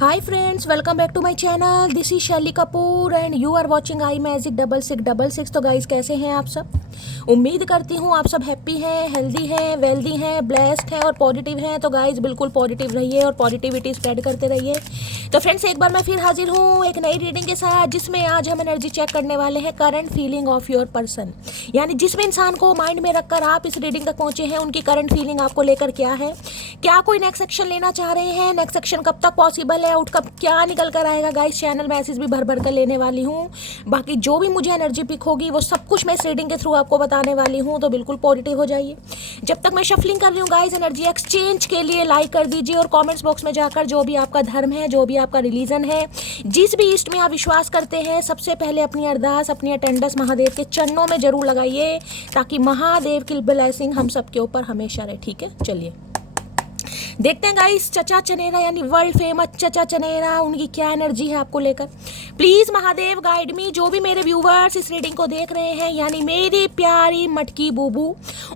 Hi friends, welcome back to my channel. This is Shaily Kapoor and you are watching I magic 6666। तो guys, कैसे हैं आप सब? उम्मीद करती हूँ आप सब हैप्पी हैं, हेल्दी हैं, वेल्दी हैं, ब्लेस्ड हैं और पॉजिटिव हैं। तो गाइस, बिल्कुल पॉजिटिव रहिए और पॉजिटिविटी स्प्रेड करते रहिए। तो फ्रेंड्स, एक बार मैं फिर हाजिर हूँ एक नई रीडिंग के साथ, जिसमें आज हम एनर्जी चेक करने वाले हैं current feeling of your person. यानी जिस भी इंसान को माइंड में रखकर आप इस रीडिंग तक पहुंचे हैं, उनकी करंट फीलिंग आपको लेकर क्या है। क्या कोई नेक्स्ट एक्शन लेना चाह रहे हैं? नेक्स्ट एक्शन कब तक पॉसिबल है? आउटकम क्या निकल कर आएगा? गाइस, चैनल मैसेज भी भर भर कर लेने वाली हूँ। बाकी जो भी मुझे एनर्जी पिक होगी वो सब कुछ मैं इस रीडिंग के थ्रू आपको बताने वाली हूँ। तो बिल्कुल पॉजिटिव हो जाइए। जब तक मैं शफलिंग कर रही हूँ गाइस, एनर्जी एक्सचेंज के लिए लाइक कर दीजिए और कमेंट्स बॉक्स में जाकर जो भी आपका धर्म है, जो भी आपका रिलीजन है, जिस भी इष्ट में आप विश्वास करते हैं, सबसे पहले अपनी अरदास, अपनी अटेंडेंस महादेव के चरणों में जरूर लगाइए, ताकि महादेव की ब्लेसिंग हम सबके ऊपर हमेशा रहे। ठीक है, चलिए देखते हैं गाइस, चचा चनेरा यानी वर्ल्ड फेमस चचा चनेरा, उनकी क्या एनर्जी है आपको लेकर। प्लीज महादेव गाइड मी। जो भी मेरे व्यूवर्स इस रीडिंग को देख रहे हैं, यानी मेरी प्यारी मटकी बूबू,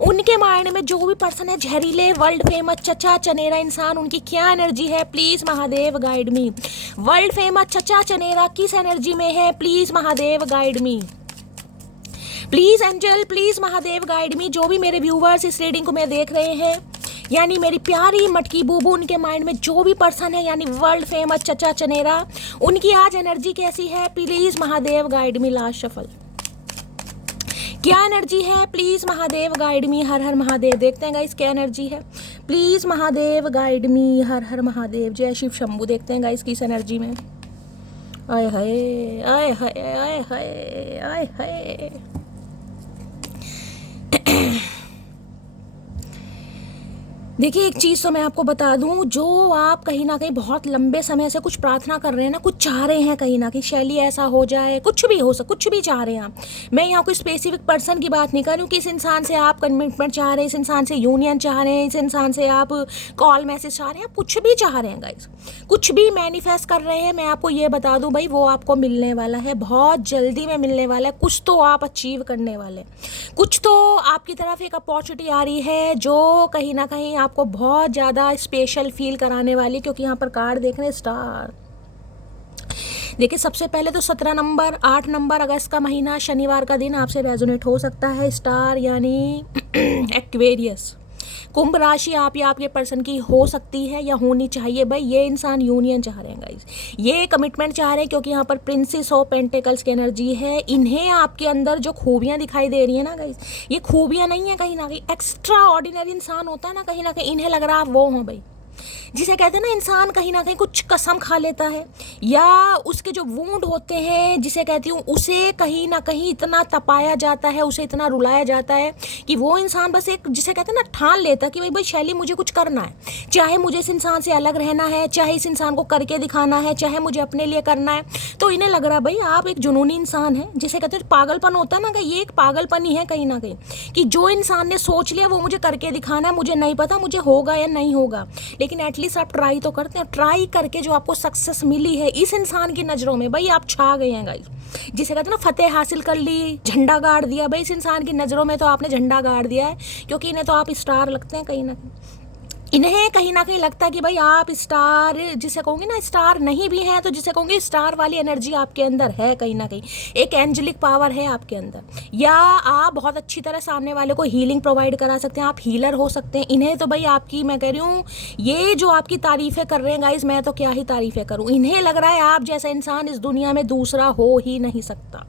उनके माइंड में जो भी पर्सन है जहरीले वर्ल्ड फेमस चचा चनेरा इंसान, उनकी क्या एनर्जी है, please Mahadev guide me. World famous चचा चनेरा किस एनर्जी में है, please Mahadev guide me. Please angel, please Mahadev guide मी। जो भी मेरे व्यूवर्स इस रीडिंग को मैं देख रहे हैं, यानी मेरी प्यारी मटकी बूबू, उनके माइंड में जो भी पर्सन है, यानी वर्ल्ड फेमस चचा चनेरा, उनकी आज एनर्जी कैसी है, please Mahadev guide me. Last shuffle, क्या एनर्जी है, प्लीज महादेव गाइड मी। हर हर महादेव। देखते हैं गाइस क्या एनर्जी है, प्लीज महादेव गाइड मी। हर हर महादेव, जय शिव शंभू। देखते हैं गाइस किस एनर्जी में। आय हाय, आय हाय, आय हाय, आय हाय। देखिए, एक चीज़ तो मैं आपको बता दूं, जो आप कहीं ना कहीं बहुत लंबे समय से कुछ प्रार्थना कर रहे हैं ना, कुछ चाह रहे हैं कहीं ना कहीं, शैली ऐसा हो जाए, कुछ भी हो सकता, कुछ भी चाह रहे हैं आप। मैं यहाँ कोई स्पेसिफिक पर्सन की बात नहीं कर रही हूँ कि इस इंसान से आप कमिटमेंट चाह रहे हैं, इस इंसान से यूनियन चाह रहे हैं, इस इंसान से आप कॉल मैसेज चाह रहे हैं, आप कुछ भी चाह रहे हैं गाइस, कुछ भी मैनिफेस्ट कर रहे हैं। मैं आपको ये बता दूँ भाई, वो आपको मिलने वाला है, बहुत जल्दी में मिलने वाला है। कुछ तो आप अचीव करने वाले, कुछ तो आपकी तरफ एक अपॉर्चुनिटी आ रही है जो कहीं ना कहीं आपको बहुत ज़्यादा स्पेशल फील कराने वाली। क्योंकि यहाँ पर कार्ड देख रहे हैं, स्टार। देखिए, सबसे पहले तो 17 नंबर, 8 नंबर, अगस्त का महीना, शनिवार का दिन आपसे रेजोनेट हो सकता है। स्टार यानी एक्वेरियस, कुंभ राशि आप या आपके पर्सन की हो सकती है या होनी चाहिए। भाई, ये इंसान यूनियन चाह रहे हैं गाइस, ये कमिटमेंट चाह रहे हैं, क्योंकि यहाँ पर प्रिंसेस ऑफ पेंटिकल्स की एनर्जी है। इन्हें आपके अंदर जो खूबियाँ दिखाई दे रही है ना गाइस, ये खूबियाँ नहीं है, कहीं ना कहीं एक्स्ट्रा ऑर्डिनरी इंसान होता है ना, कहीं ना कहीं इन्हें लग रहा है वो हो भाई, जिसे कहते हैं ना इंसान कहीं ना कहीं कुछ कसम खा लेता है, या उसके जो वूंड होते हैं, जिसे कहती हूँ, उसे कहीं ना कहीं इतना तपाया जाता है, उसे इतना रुलाया जाता है कि वो इंसान बस एक, जिसे कहते हैं ना, ठान लेता है कि भाई शैली मुझे कुछ करना है, चाहे मुझे इस इंसान से अलग रहना है, चाहे इस इंसान को करके दिखाना है, चाहे मुझे अपने लिए करना है। तो इन्हें लग रहा है भाई आप एक जुनूनी इंसान है, जिसे कहते हैं पागलपन होता है ना, ये एक पागलपन ही है कहीं ना कहीं, कि जो इंसान ने सोच लिया वो मुझे करके दिखाना है, मुझे नहीं पता मुझे होगा या नहीं होगा, लेकिन एटलीस्ट आप ट्राई तो करते हैं। ट्राई करके जो आपको सक्सेस मिली है इस इंसान की नज़रों में, भाई आप छा गए हैं गाइस, जिसे कहते हैं ना फतेह हासिल कर ली, झंडा गाड़ दिया। भाई, इस इंसान की नज़रों में तो आपने झंडा गाड़ दिया है, क्योंकि इन्हें तो आप स्टार लगते हैं कहीं ना कहीं। इन्हें कहीं ना कहीं लगता है कि भाई आप स्टार, जिसे कहूँगी ना, स्टार नहीं भी है तो जिसे कहूँगी स्टार वाली एनर्जी आपके अंदर है, कहीं ना कहीं एक एंजेलिक पावर है आपके अंदर, या आप बहुत अच्छी तरह सामने वाले को हीलिंग प्रोवाइड करा सकते हैं, आप हीलर हो सकते हैं। इन्हें तो भाई आपकी, मैं कह रही हूँ, ये जो आपकी तारीफ़ें कर रहे हैं गाइज, मैं तो क्या ही तारीफ़ें करूँ। इन्हें लग रहा है आप जैसा इंसान इस दुनिया में दूसरा हो ही नहीं सकता।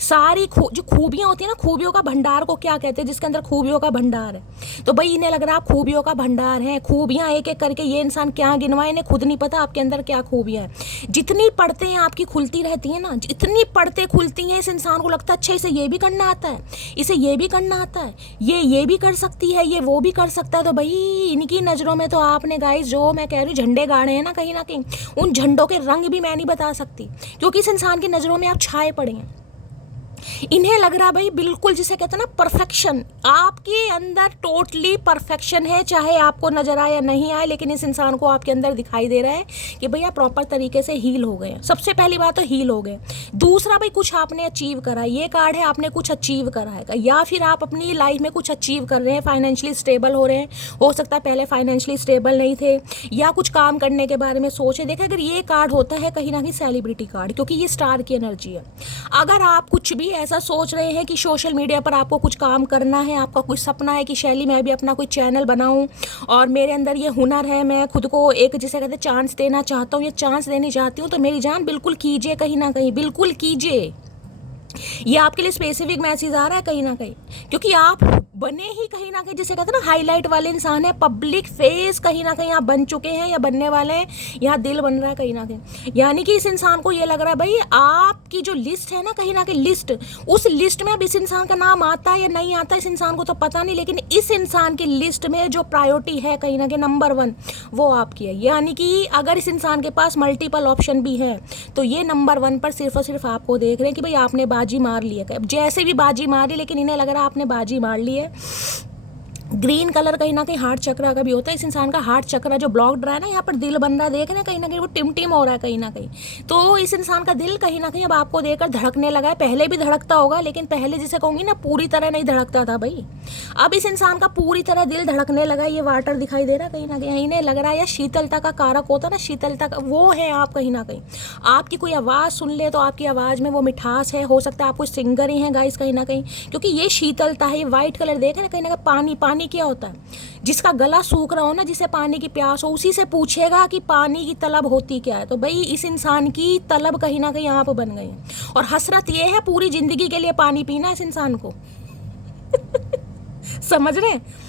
सारी जो खूबियाँ होती है ना, खूबियों का भंडार को क्या कहते हैं, जिसके अंदर खूबियों का भंडार है। तो भाई इन्हें लग रहा है आप खूबियों का भंडार है, खूबियाँ एक एक करके ये इंसान क्या गिनवाए, इन्हें खुद नहीं पता आपके अंदर क्या खूबियाँ हैं। जितनी पढ़ते हैं आपकी खुलती रहती है ना, जितनी पढ़ते खुलती हैं, इस इंसान को लगता है अच्छा इसे ये भी करना आता है, इसे ये भी करना आता है, ये भी कर सकती है, ये वो भी कर सकता है। तो भाई इनकी नज़रों में तो आपने गाइस, जो मैं कह रही हूँ झंडे गाड़े हैं ना कहीं, उन झंडों के रंग भी मैं नहीं बता सकती, क्योंकि इस इंसान की नज़रों में आप छाए पड़े हैं। इन्हें लग रहा भाई बिल्कुल जिसे कहते हैं ना परफेक्शन, आपके अंदर टोटली परफेक्शन है, चाहे आपको नजर आए या नहीं आए, लेकिन इस इंसान को आपके अंदर दिखाई दे रहा है कि भैया प्रॉपर तरीके से हील हो गए। सबसे पहली बात तो हील हो गए। दूसरा भाई कुछ आपने अचीव करा, ये कार्ड है आपने कुछ अचीव करा है, या फिर आप अपनी लाइफ में कुछ अचीव कर रहे हैं, फाइनेंशियली स्टेबल हो रहे हैं। हो सकता है पहले फाइनेंशियली स्टेबल नहीं थे, या कुछ काम करने के बारे में सोचे। देखा अगर ये कार्ड होता है कहीं ना कहीं सेलिब्रिटी कार्ड, क्योंकि ये स्टार की एनर्जी है। अगर आप कुछ भी ऐसा सोच रहे हैं कि सोशल मीडिया पर आपको कुछ काम करना है, आपका कोई सपना है कि शैली मैं भी अपना कोई चैनल बनाऊं और मेरे अंदर ये हुनर है, मैं खुद को एक जिसे कहते हैं चांस देना चाहता हूँ, ये चांस देनी चाहती हूँ, तो मेरी जान बिल्कुल कीजिए, कहीं ना कहीं बिल्कुल कीजिए। ये आपके लिए स्पेसिफिक मैसेज आ रहा है कहीं ना कहीं, क्योंकि आप बने ही कहीं ना कहीं जिसे कहते हैं ना हाईलाइट वाले इंसान है, पब्लिक फेस कहीं ना कहीं आप बन चुके हैं या बनने वाले हैं, यहाँ दिल बन रहा है कहीं ना कहीं। यानी कि इस इंसान को ये लग रहा है भाई आपकी जो लिस्ट है ना कहीं लिस्ट, उस लिस्ट में अब इस इंसान का नाम आता है या नहीं आता इस इंसान को तो पता नहीं, लेकिन इस इंसान की लिस्ट में जो प्रायोरिटी है कहीं ना कहीं नंबर 1 वो आपकी है। यानी कि अगर इस इंसान के पास मल्टीपल ऑप्शन भी है तो ये नंबर 1 पर सिर्फ और सिर्फ आपको देख रहे हैं कि भाई आपने बाजी मार ली है। जैसे भी बाजी मारी, लेकिन इन्हें लग रहा है आपने बाजी मार ली है। ग्रीन कलर कहीं ना कहीं हार्ट चक्र का भी होता है। इस इंसान का हार्ट चक्र जो ब्लॉक्ड रहा है ना, यहाँ पर दिल बन रहा है, देख रहे हैं कहीं ना कहीं वो टिम हो रहा है कहीं ना कहीं। तो इस इंसान का दिल कहीं ना कहीं अब आपको देखकर धड़कने लगा है। पहले भी धड़कता होगा, लेकिन पहले जिसे कहूँगी ना पूरी तरह नहीं धड़कता था भाई। अब इस इंसान का पूरी तरह दिल धड़कने लगा है। ये वाटर दिखाई दे रहा है कहीं ना कहीं, इन्हें लग रहा है या शीतलता का कारक होता है ना, शीतलता का वो है आप कहीं ना कहीं। आपकी कोई आवाज़ सुन ले तो आपकी आवाज़ में वो मिठास है। हो सकता है आप कोई सिंगर ही हैं गाइस कहीं ना कहीं, क्योंकि ये शीतलता है। ये वाइट कलर देखें ना कहीं ना कहीं, पानी क्या होता है? जिसका गला सूख रहा हो ना, जिसे पानी की प्यास हो, उसी से पूछेगा कि पानी की तलब होती क्या है। तो भाई इस इंसान की तलब कहीं ना कहीं आप बन गए हैं, और हसरत ये है पूरी जिंदगी के लिए पानी पीना इस इंसान को। समझ रहे हैं?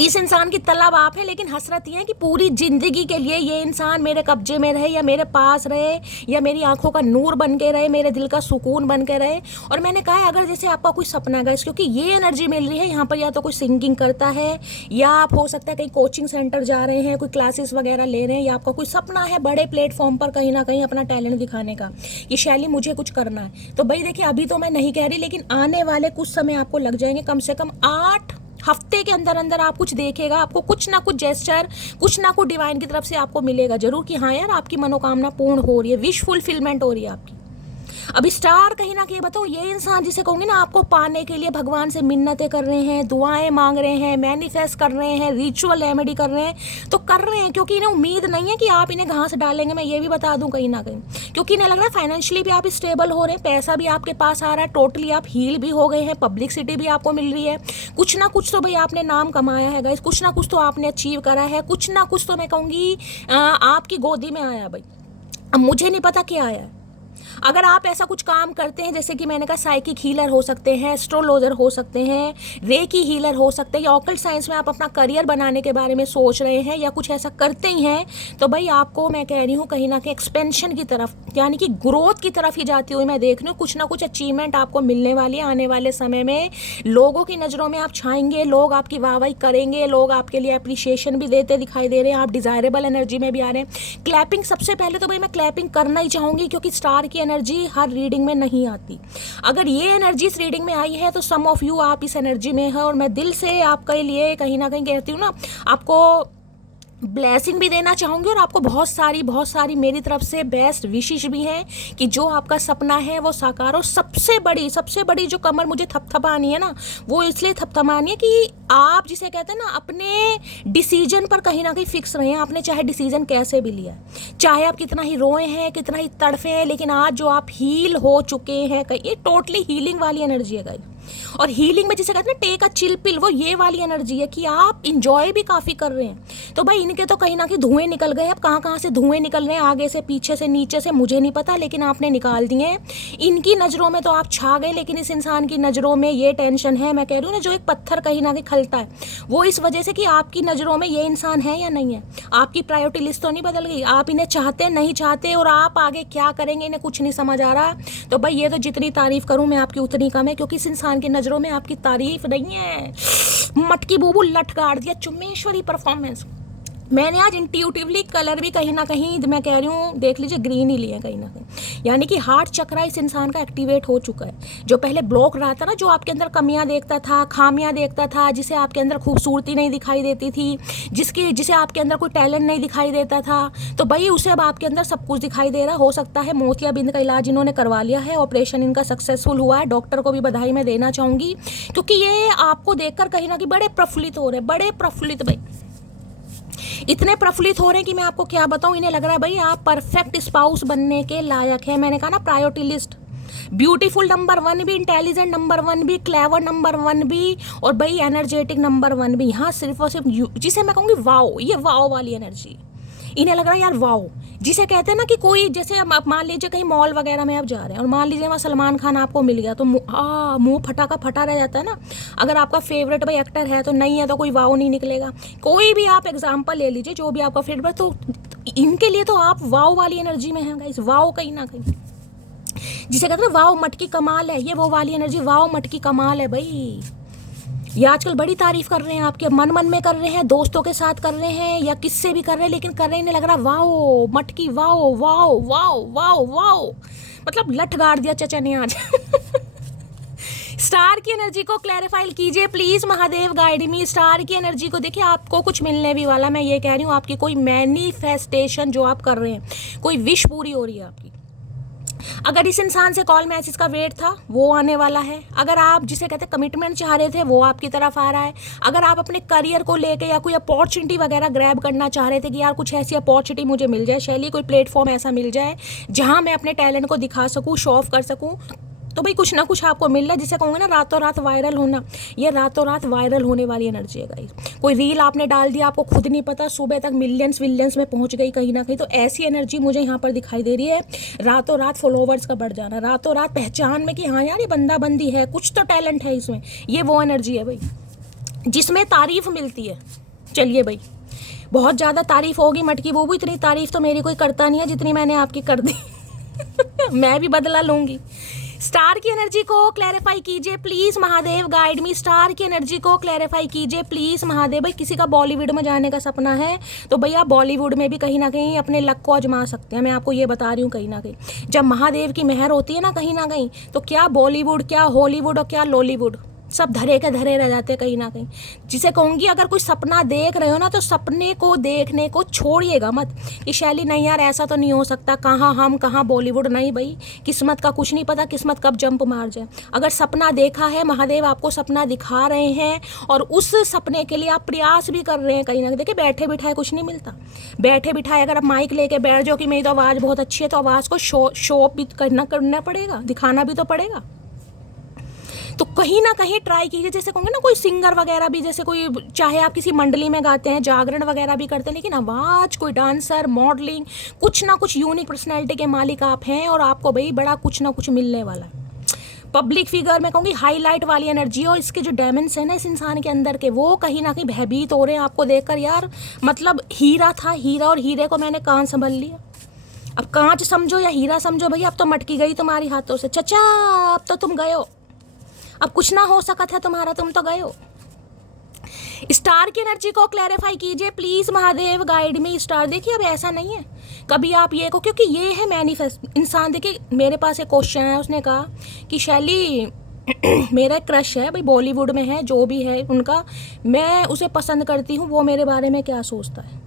इस इंसान की तलब आप है, लेकिन हसरत ये है कि पूरी जिंदगी के लिए ये इंसान मेरे कब्जे में रहे, या मेरे पास रहे, या मेरी आंखों का नूर बन के रहे, मेरे दिल का सुकून बन के रहे। और मैंने कहा है अगर जैसे आपका कोई सपना है, क्योंकि ये एनर्जी मिल रही है यहाँ पर, या तो कोई सिंगिंग करता है, या आप हो सकता है कहीं कोचिंग सेंटर जा रहे हैं, कोई क्लासेस वगैरह ले रहे हैं, या आपका कोई सपना है बड़े प्लेटफॉर्म पर कहीं ना कहीं अपना टैलेंट दिखाने का, कि शैली मुझे कुछ करना है। तो भाई देखिए अभी तो मैं नहीं कह रही, लेकिन आने वाले कुछ समय आपको लग जाएंगे, कम से कम 8 हफ्ते के अंदर अंदर आप कुछ देखेगा, आपको कुछ ना कुछ जेस्चर, कुछ ना कुछ डिवाइन की तरफ से आपको मिलेगा जरूर, कि हाँ यार आपकी मनोकामना पूर्ण हो रही है, विश फुलफिलमेंट हो रही है आपकी। अब स्टार कहीं ना कहीं बताओ, ये इंसान जिसे कहूँगी ना आपको पाने के लिए भगवान से मिन्नतें कर रहे हैं, दुआएं मांग रहे हैं, मैनिफेस्ट कर रहे हैं, रिचुअल रेमेडी कर रहे हैं, तो कर रहे हैं क्योंकि इन्हें उम्मीद नहीं है कि आप इन्हें घास डालेंगे। मैं ये भी बता दूं कहीं ना कहीं, क्योंकि इन्हें लग रहा है फाइनेंशियली भी आप स्टेबल हो रहे हैं, पैसा भी आपके पास आ रहा है, टोटली आप हील भी हो गए हैं, पब्लिसिटी भी आपको मिल रही है, कुछ ना कुछ तो भाई आपने नाम कमाया है गाइस, कुछ ना कुछ तो आपने अचीव करा है, कुछ ना कुछ तो मैं कहूँगी आपकी गोदी में आया भाई। अब मुझे नहीं पता क्या आया है। अगर आप ऐसा कुछ काम करते हैं, जैसे कि मैंने कहा साइकिक हीलर हो सकते हैं, एस्ट्रोलॉजर हो सकते हैं, रेकी हीलर हो सकते हैं, या ऑकल्ट साइंस में आप अपना करियर बनाने के बारे में सोच रहे हैं, या कुछ ऐसा करते ही हैं, तो भाई आपको मैं कह रही हूँ कहीं ना कहीं एक्सपेंशन की तरफ, यानी कि ग्रोथ की तरफ ही जाती हुई मैं देख रही हूँ। कुछ ना कुछ अचीवमेंट आपको मिलने वाली है आने वाले समय में। लोगों की नज़रों में आप छाएंगे, लोग आपकी वाहवाही करेंगे, लोग आपके लिए अप्रिशिएशन भी देते दिखाई दे रहे हैं, आप डिजायरेबल एनर्जी में भी आ रहे हैं। क्लैपिंग सबसे पहले तो भाई मैं क्लैपिंग करना ही चाहूँगी, क्योंकि स्टार की एनर्जी हर रीडिंग में नहीं आती। अगर ये एनर्जी इस रीडिंग में आई है तो सम ऑफ यू आप इस एनर्जी में है, और मैं दिल से आपके लिए कहीं ना कहीं कहती हूँ ना, आपको ब्लेसिंग भी देना चाहूँगी, और आपको बहुत सारी मेरी तरफ से बेस्ट विशेष भी हैं कि जो आपका सपना है वो साकार हो। सबसे बड़ी जो कमर मुझे थपथपानी है ना, वो इसलिए थपथपानी है कि आप जिसे कहते हैं ना अपने डिसीजन पर कहीं ना कहीं फिक्स रहे हैं। आपने चाहे डिसीजन कैसे भी लिया, चाहे आप कितना ही रोए हैं, कितना ही तड़फे हैं, लेकिन आज जो आप हील हो चुके हैं, ये टोटली हीलिंग वाली एनर्जी है गाइस। और हीलिंग में जिसे कहते हैं ना टेक अ चिल पिल, वो ये वाली एनर्जी है कि आप इंजॉय भी काफ़ी कर रहे हैं। तो भाई इनके तो कहीं ना कहीं धुएं निकल गए। अब कहाँ से धुएं निकल रहे हैं, आगे से, पीछे से, नीचे से, मुझे नहीं पता, लेकिन आपने निकाल दिए हैं। इनकी नज़रों में तो आप छा गए, लेकिन इस इंसान की नज़रों में ये टेंशन है। मैं कह रही हूँ ना, जो एक पत्थर कहीं ना कहीं खलता है, वो इस वजह से कि आपकी नज़रों में ये इंसान है या नहीं है। आपकी प्रायोरिटी लिस्ट तो नहीं बदल गई, आप इन्हें चाहते नहीं चाहते, और आप आगे क्या करेंगे इन्हें कुछ नहीं समझ आ रहा। तो भाई ये तो जितनी तारीफ करूँ मैं आपकी उतनी कम है, क्योंकि इस इंसान की नज़रों में आपकी तारीफ नहीं है। मटकी बूबू लट गाड़ दिया, चुम्मेश्वरी परफॉर्मेंस। मैंने आज इंट्यूटिवली कलर भी कहीं ना कहीं मैं कह रही हूँ देख लीजिए ग्रीन ही लिए कहीं ना कहीं, यानी कि हार्ट चक्रा इस इंसान का एक्टिवेट हो चुका है। जो पहले ब्लॉक रहा था ना, जो आपके अंदर कमियां देखता था, खामियां देखता था, जिसे आपके अंदर खूबसूरती नहीं दिखाई देती थी, जिसे आपके अंदर कोई टैलेंट नहीं दिखाई देता था, तो भाई उसे अब आपके अंदर सब कुछ दिखाई दे रहा। हो सकता है मोतियाबिंद का इलाज इन्होंने करवा लिया है, ऑपरेशन इनका सक्सेसफुल हुआ है, डॉक्टर को भी बधाई मैं देना चाहूँगी, क्योंकि ये आपको देखकर कहीं ना कहीं बड़े प्रफुल्लित हो रहे, बड़े प्रफुल्लित भाई, इतने प्रफुल्लित हो रहे हैं कि मैं आपको क्या बताऊं। इन्हें लग रहा है भाई आप परफेक्ट स्पाउस बनने के लायक है। मैंने कहा ना प्रायोरिटी लिस्ट, ब्यूटीफुल नंबर 1 भी, इंटेलिजेंट नंबर 1 भी, क्लेवर नंबर 1 भी, और भाई एनर्जेटिक नंबर 1 भी। यहाँ सिर्फ और सिर्फ जिसे मैं कहूँगी वाओ, ये वाओ वाली एनर्जी इन्हें लग रहा है यार वाओ, जिसे कहते हैं ना कि कोई जैसे आप मान लीजिए कहीं मॉल वगैरह में आप जा रहे हैं और मान लीजिए वहाँ सलमान खान आपको मिल गया तो मुंह फटा का फटा रह जाता है ना। अगर आपका फेवरेट भाई एक्टर है तो नहीं है तो कोई वाओ नहीं निकलेगा। कोई भी आप एग्जाम्पल ले लीजिए जो भी आपका फेवरेट, तो इनके लिए तो आप वाओ वाली एनर्जी में हैं गाइस, वाओ कहीं ना कहीं, जिसे कहते हैं वाओ मटकी कमाल है, ये वो वाली एनर्जी, वाओ मटकी कमाल है भाई। ये आजकल बड़ी तारीफ कर रहे हैं आपके, मन मन में कर रहे हैं, दोस्तों के साथ कर रहे हैं या किससे भी कर रहे हैं, लेकिन कर रहे नहीं लग रहा वाओ मटकी, wow wow wow wow wow, मतलब लठ गाड़ दिया चचा ने आज। स्टार की एनर्जी को क्लैरिफाई कीजिए please Mahadev, guide me. Star की एनर्जी को देखिए, आपको कुछ मिलने भी वाला, मैं ये कह रही हूँ, आपकी कोई मैनिफेस्टेशन जो आप कर रहे हैं, कोई विश पूरी हो रही है आपकी। अगर इस इंसान से कॉल मैसेज का वेट था वो आने वाला है। अगर आप जिसे कहते हैं कमिटमेंट चाह रहे थे वो आपकी तरफ आ रहा है। अगर आप अपने करियर को लेके या कोई अपॉर्चुनिटी वगैरह ग्रैब करना चाह रहे थे कि यार कुछ ऐसी अपॉर्चुनिटी मुझे मिल जाए, शैली कोई प्लेटफॉर्म ऐसा मिल जाए जहां मैं अपने टैलेंट को दिखा सकूं, शो ऑफ कर सकूं, तो भाई कुछ ना कुछ आपको मिल रहा है, जिसे कहूँगे ना रातों रात वायरल होना। ये रातों रात वायरल होने वाली एनर्जी है गाइस। कोई रील आपने डाल दिया, आपको खुद नहीं पता, सुबह तक मिलियंस विलियंस में पहुंच गई कहीं ना कहीं, तो ऐसी एनर्जी मुझे यहाँ पर दिखाई दे रही है। रातों रात फॉलोवर्स का बढ़ जाना, रातों रात पहचान में कि हाँ यार ये बंदा बंदी है, कुछ तो टैलेंट है इसमें, ये वो एनर्जी है भाई जिसमें तारीफ मिलती है। चलिए भाई, बहुत ज़्यादा तारीफ होगी मटकी बूबू, इतनी तारीफ तो मेरी कोई करता नहीं है जितनी मैंने आपकी कर दी। मैं भी बदला लूंगी। स्टार की एनर्जी को क्लैरिफाई कीजिए please Mahadev, guide me. Star की एनर्जी को क्लैरिफाई कीजिए प्लीज महादेव। भाई किसी का बॉलीवुड में जाने का सपना है तो भैया बॉलीवुड में भी कहीं ना कहीं अपने लक को आजमा सकते हैं। मैं आपको ये बता रही हूँ, कहीं ना कहीं जब महादेव की मेहर होती है ना कहीं ना कहीं, तो क्या बॉलीवुड, क्या हॉलीवुड और क्या लॉलीवुड, सब धरे के धरे रह जाते कहीं ना कहीं। जिसे कहूँगी अगर कोई सपना देख रहे हो ना तो सपने को देखने को छोड़िएगा मत कि शैली नहीं यार ऐसा तो नहीं हो सकता, कहाँ हम कहाँ बॉलीवुड, नहीं भाई, किस्मत का कुछ नहीं पता, किस्मत कब जंप मार जाए। अगर सपना देखा है, महादेव आपको सपना दिखा रहे हैं और उस सपने के लिए आप प्रयास भी कर रहे हैं कहीं ना कहीं। देखिए बैठे बिठाए कुछ नहीं मिलता, बैठे बिठाए अगर आप माइक लेके बैठ जाओ कि मेरी तो आवाज़ बहुत अच्छी है, तो आवाज़ को शो ऑफ भी करना पड़ेगा, दिखाना भी तो पड़ेगा। तो कहीं ना कहीं ट्राई कीजिए, जैसे कहूँगे ना कोई सिंगर वगैरह भी, जैसे कोई चाहे आप किसी मंडली में गाते हैं, जागरण वगैरह भी करते हैं, लेकिन आवाज़, कोई डांसर, मॉडलिंग, कुछ ना कुछ यूनिक पर्सनैलिटी के मालिक आप हैं और आपको भाई बड़ा कुछ ना कुछ मिलने वाला है। पब्लिक फिगर मैं कहूँगी हाईलाइट वाली एनर्जी, और इसके जो डायमेंड्स है ना इस इंसान के अंदर के, वो कहीं ना कहीं भयभीत हो रहे हैं आपको देखकर। यार मतलब हीरा था हीरा, और हीरे को मैंने कान संभल लिया। अब कांच समझो या हीरा समझो भैया, अब तो मटकी गई तुम्हारी हाथों से चचा, अब तो तुम गए हो, अब कुछ ना हो सका था तुम्हारा, तुम तो गए हो। स्टार की एनर्जी को क्लैरिफाई कीजिए please Mahadev, guide me. Star देखिए अब ऐसा नहीं है कभी आप ये को, क्योंकि ये है मैनिफेस्ट इंसान। देखिए मेरे पास एक क्वेश्चन है, उसने कहा कि शैली मेरा क्रश है भाई, बॉलीवुड में है, जो भी है उनका, मैं उसे पसंद करती हूँ, वो मेरे बारे में क्या सोचता है।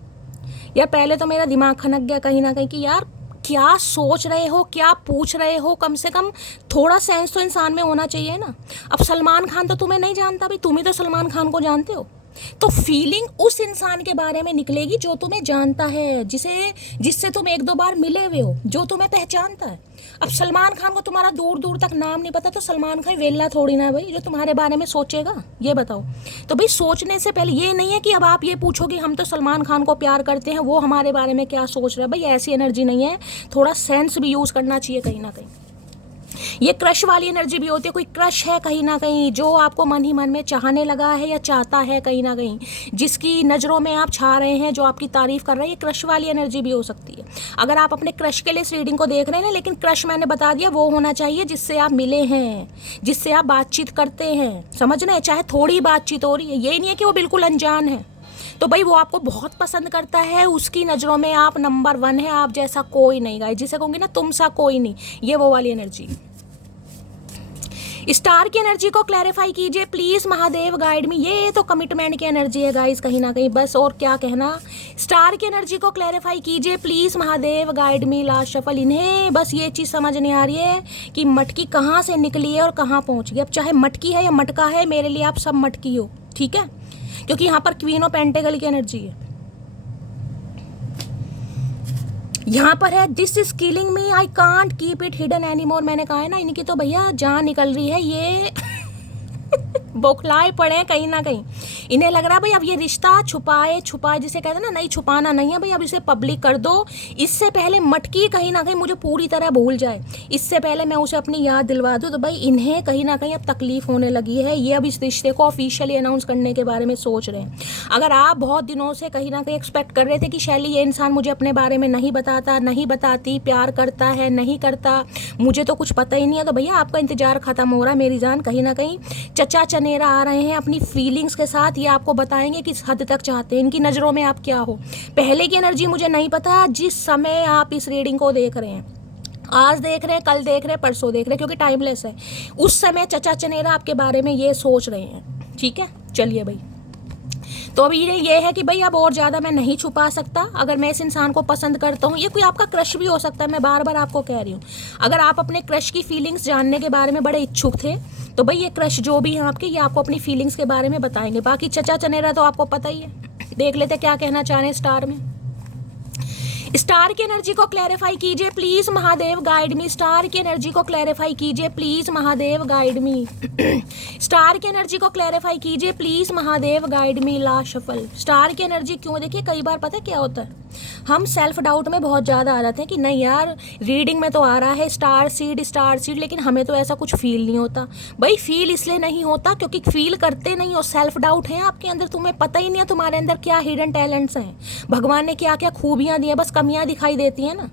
यार पहले तो मेरा दिमाग खनक गया कहीं ना कहीं कि यार क्या सोच रहे हो, क्या पूछ रहे हो, कम से कम थोड़ा सेंस तो इंसान में होना चाहिए ना। अब सलमान खान तो तुम्हें नहीं जानता भाई, तुम ही तो सलमान खान को जानते हो, तो फीलिंग उस इंसान के बारे में निकलेगी जो तुम्हें जानता है, जिससे तुम एक दो बार मिले हुए हो, जो तुम्हें पहचानता है। अब सलमान खान को तुम्हारा दूर दूर तक नाम नहीं पता, तो सलमान खान वेल्ला थोड़ी ना भाई जो तुम्हारे बारे में सोचेगा, ये बताओ। तो भाई सोचने से पहले ये नहीं है कि अब आप ये पूछो कि हम तो सलमान खान को प्यार करते हैं, वो हमारे बारे में क्या सोच रहा है, भाई ऐसी एनर्जी नहीं है। थोड़ा सेंस भी यूज़ करना चाहिए कहीं ना कहीं। ये क्रश वाली एनर्जी भी होती है, कोई क्रश है कहीं ना कहीं जो आपको मन ही मन में चाहने लगा है या चाहता है कहीं ना कहीं, जिसकी नज़रों में आप छा रहे हैं, जो आपकी तारीफ कर रहा है, ये क्रश वाली एनर्जी भी हो सकती है। अगर आप अपने क्रश के लिए इस रीडिंग को देख रहे हैं, लेकिन क्रश मैंने बता दिया वो होना चाहिए जिससे आप मिले हैं, जिससे आप बातचीत करते हैं, समझ रहे हैं, चाहे थोड़ी बातचीत हो रही है, ये नहीं है कि वो बिल्कुल अनजान है। तो भाई वो आपको बहुत पसंद करता है, उसकी नज़रों में आप नंबर 1 है, आप जैसा कोई नहीं गाइस, जिसे कहूँगी ना तुम सा कोई नहीं, ये वो वाली एनर्जी। स्टार की एनर्जी को क्लैरिफाई कीजिए प्लीज महादेव, गाइड मी। ये तो कमिटमेंट की एनर्जी है गाइस कहीं ना कहीं, बस और क्या कहना। स्टार की एनर्जी को क्लैरिफाई कीजिए please Mahadev, guide me. Last shuffle. इन्हें बस ये चीज़ समझ नहीं आ रही है कि मटकी कहाँ से निकली है और कहाँ पहुँच गई। अब चाहे मटकी है या मटका है, मेरे लिए आप सब मटकी हो, ठीक है, क्योंकि यहाँ पर क्वीन ऑफ पेंटेकल की एनर्जी है। यहाँ पर है this is killing me, I can't keep it hidden any more. मैंने कहा है ना, इनकी तो भैया जान निकल रही है, ये बौखलाए पड़े हैं कहीं ना कहीं। इन्हें लग रहा है भाई अब ये रिश्ता छुपाए छुपाए, जिसे कहते हैं ना, नहीं छुपाना नहीं है भाई, अब इसे पब्लिक कर दो। इससे पहले मटकी कहीं ना कहीं मुझे पूरी तरह भूल जाए, इससे पहले मैं उसे अपनी याद दिलवा दूँ। तो भाई इन्हें कहीं ना कहीं अब तकलीफ होने लगी है, ये अब इस रिश्ते को ऑफिशियली अनाउंस करने के बारे में सोच रहे हैं। अगर आप बहुत दिनों से कहीं ना कहीं एक्सपेक्ट कर रहे थे कि शैली ये इंसान मुझे अपने बारे में नहीं बताता, नहीं बताती, प्यार करता है नहीं करता, मुझे तो कुछ पता ही नहीं है, तो भैया आपका इंतजार खत्म हो रहा है मेरी जान। कहीं ना कहीं चचा चनेरा आ रहे हैं अपनी फीलिंग्स के साथ, ये आपको बताएंगे किस हद तक चाहते हैं, इनकी नज़रों में आप क्या हो। पहले की एनर्जी मुझे नहीं पता, जिस समय आप इस रीडिंग को देख रहे हैं, आज देख रहे हैं, कल देख रहे हैं, परसों देख रहे हैं, क्योंकि टाइमलेस है, उस समय चचा चनेरा आपके बारे में ये सोच रहे हैं, ठीक है। चलिए भाई, तो अभी ये है कि भाई अब और ज़्यादा मैं नहीं छुपा सकता। अगर मैं इस इंसान को पसंद करता हूँ, ये कोई आपका क्रश भी हो सकता है, मैं बार बार आपको कह रही हूँ। अगर आप अपने क्रश की फीलिंग्स जानने के बारे में बड़े इच्छुक थे, तो भाई ये क्रश जो भी हैं आपके, ये आपको अपनी फीलिंग्स के बारे में बताएंगे। बाकी चचा चनेरा तो आपको पता ही है। देख लेते क्या कहना चाह रहे हैं स्टार में। स्टार की एनर्जी को क्लैरिफाई कीजिए please Mahadev, guide me. Star की एनर्जी को क्लैरिफाई कीजिए please Mahadev, guide me. Star की एनर्जी को क्लैरिफाई कीजिए please Mahadev, guide me. Last shuffle. Star की एनर्जी क्यों, देखिए कई बार पता है क्या होता है, हम सेल्फ डाउट में बहुत ज़्यादा आ जाते हैं कि नहीं यार, रीडिंग में तो आ रहा है स्टार सीड, लेकिन हमें तो ऐसा कुछ फील नहीं होता। भाई फील इसलिए नहीं होता क्योंकि फील करते नहीं हो, सेल्फ डाउट है आपके अंदर, तुम्हें पता ही नहीं है तुम्हारे अंदर क्या हिडन टैलेंट्स हैं, भगवान ने क्या क्या खूबियाँ दी हैं, बस कमियाँ दिखाई देती हैं ना।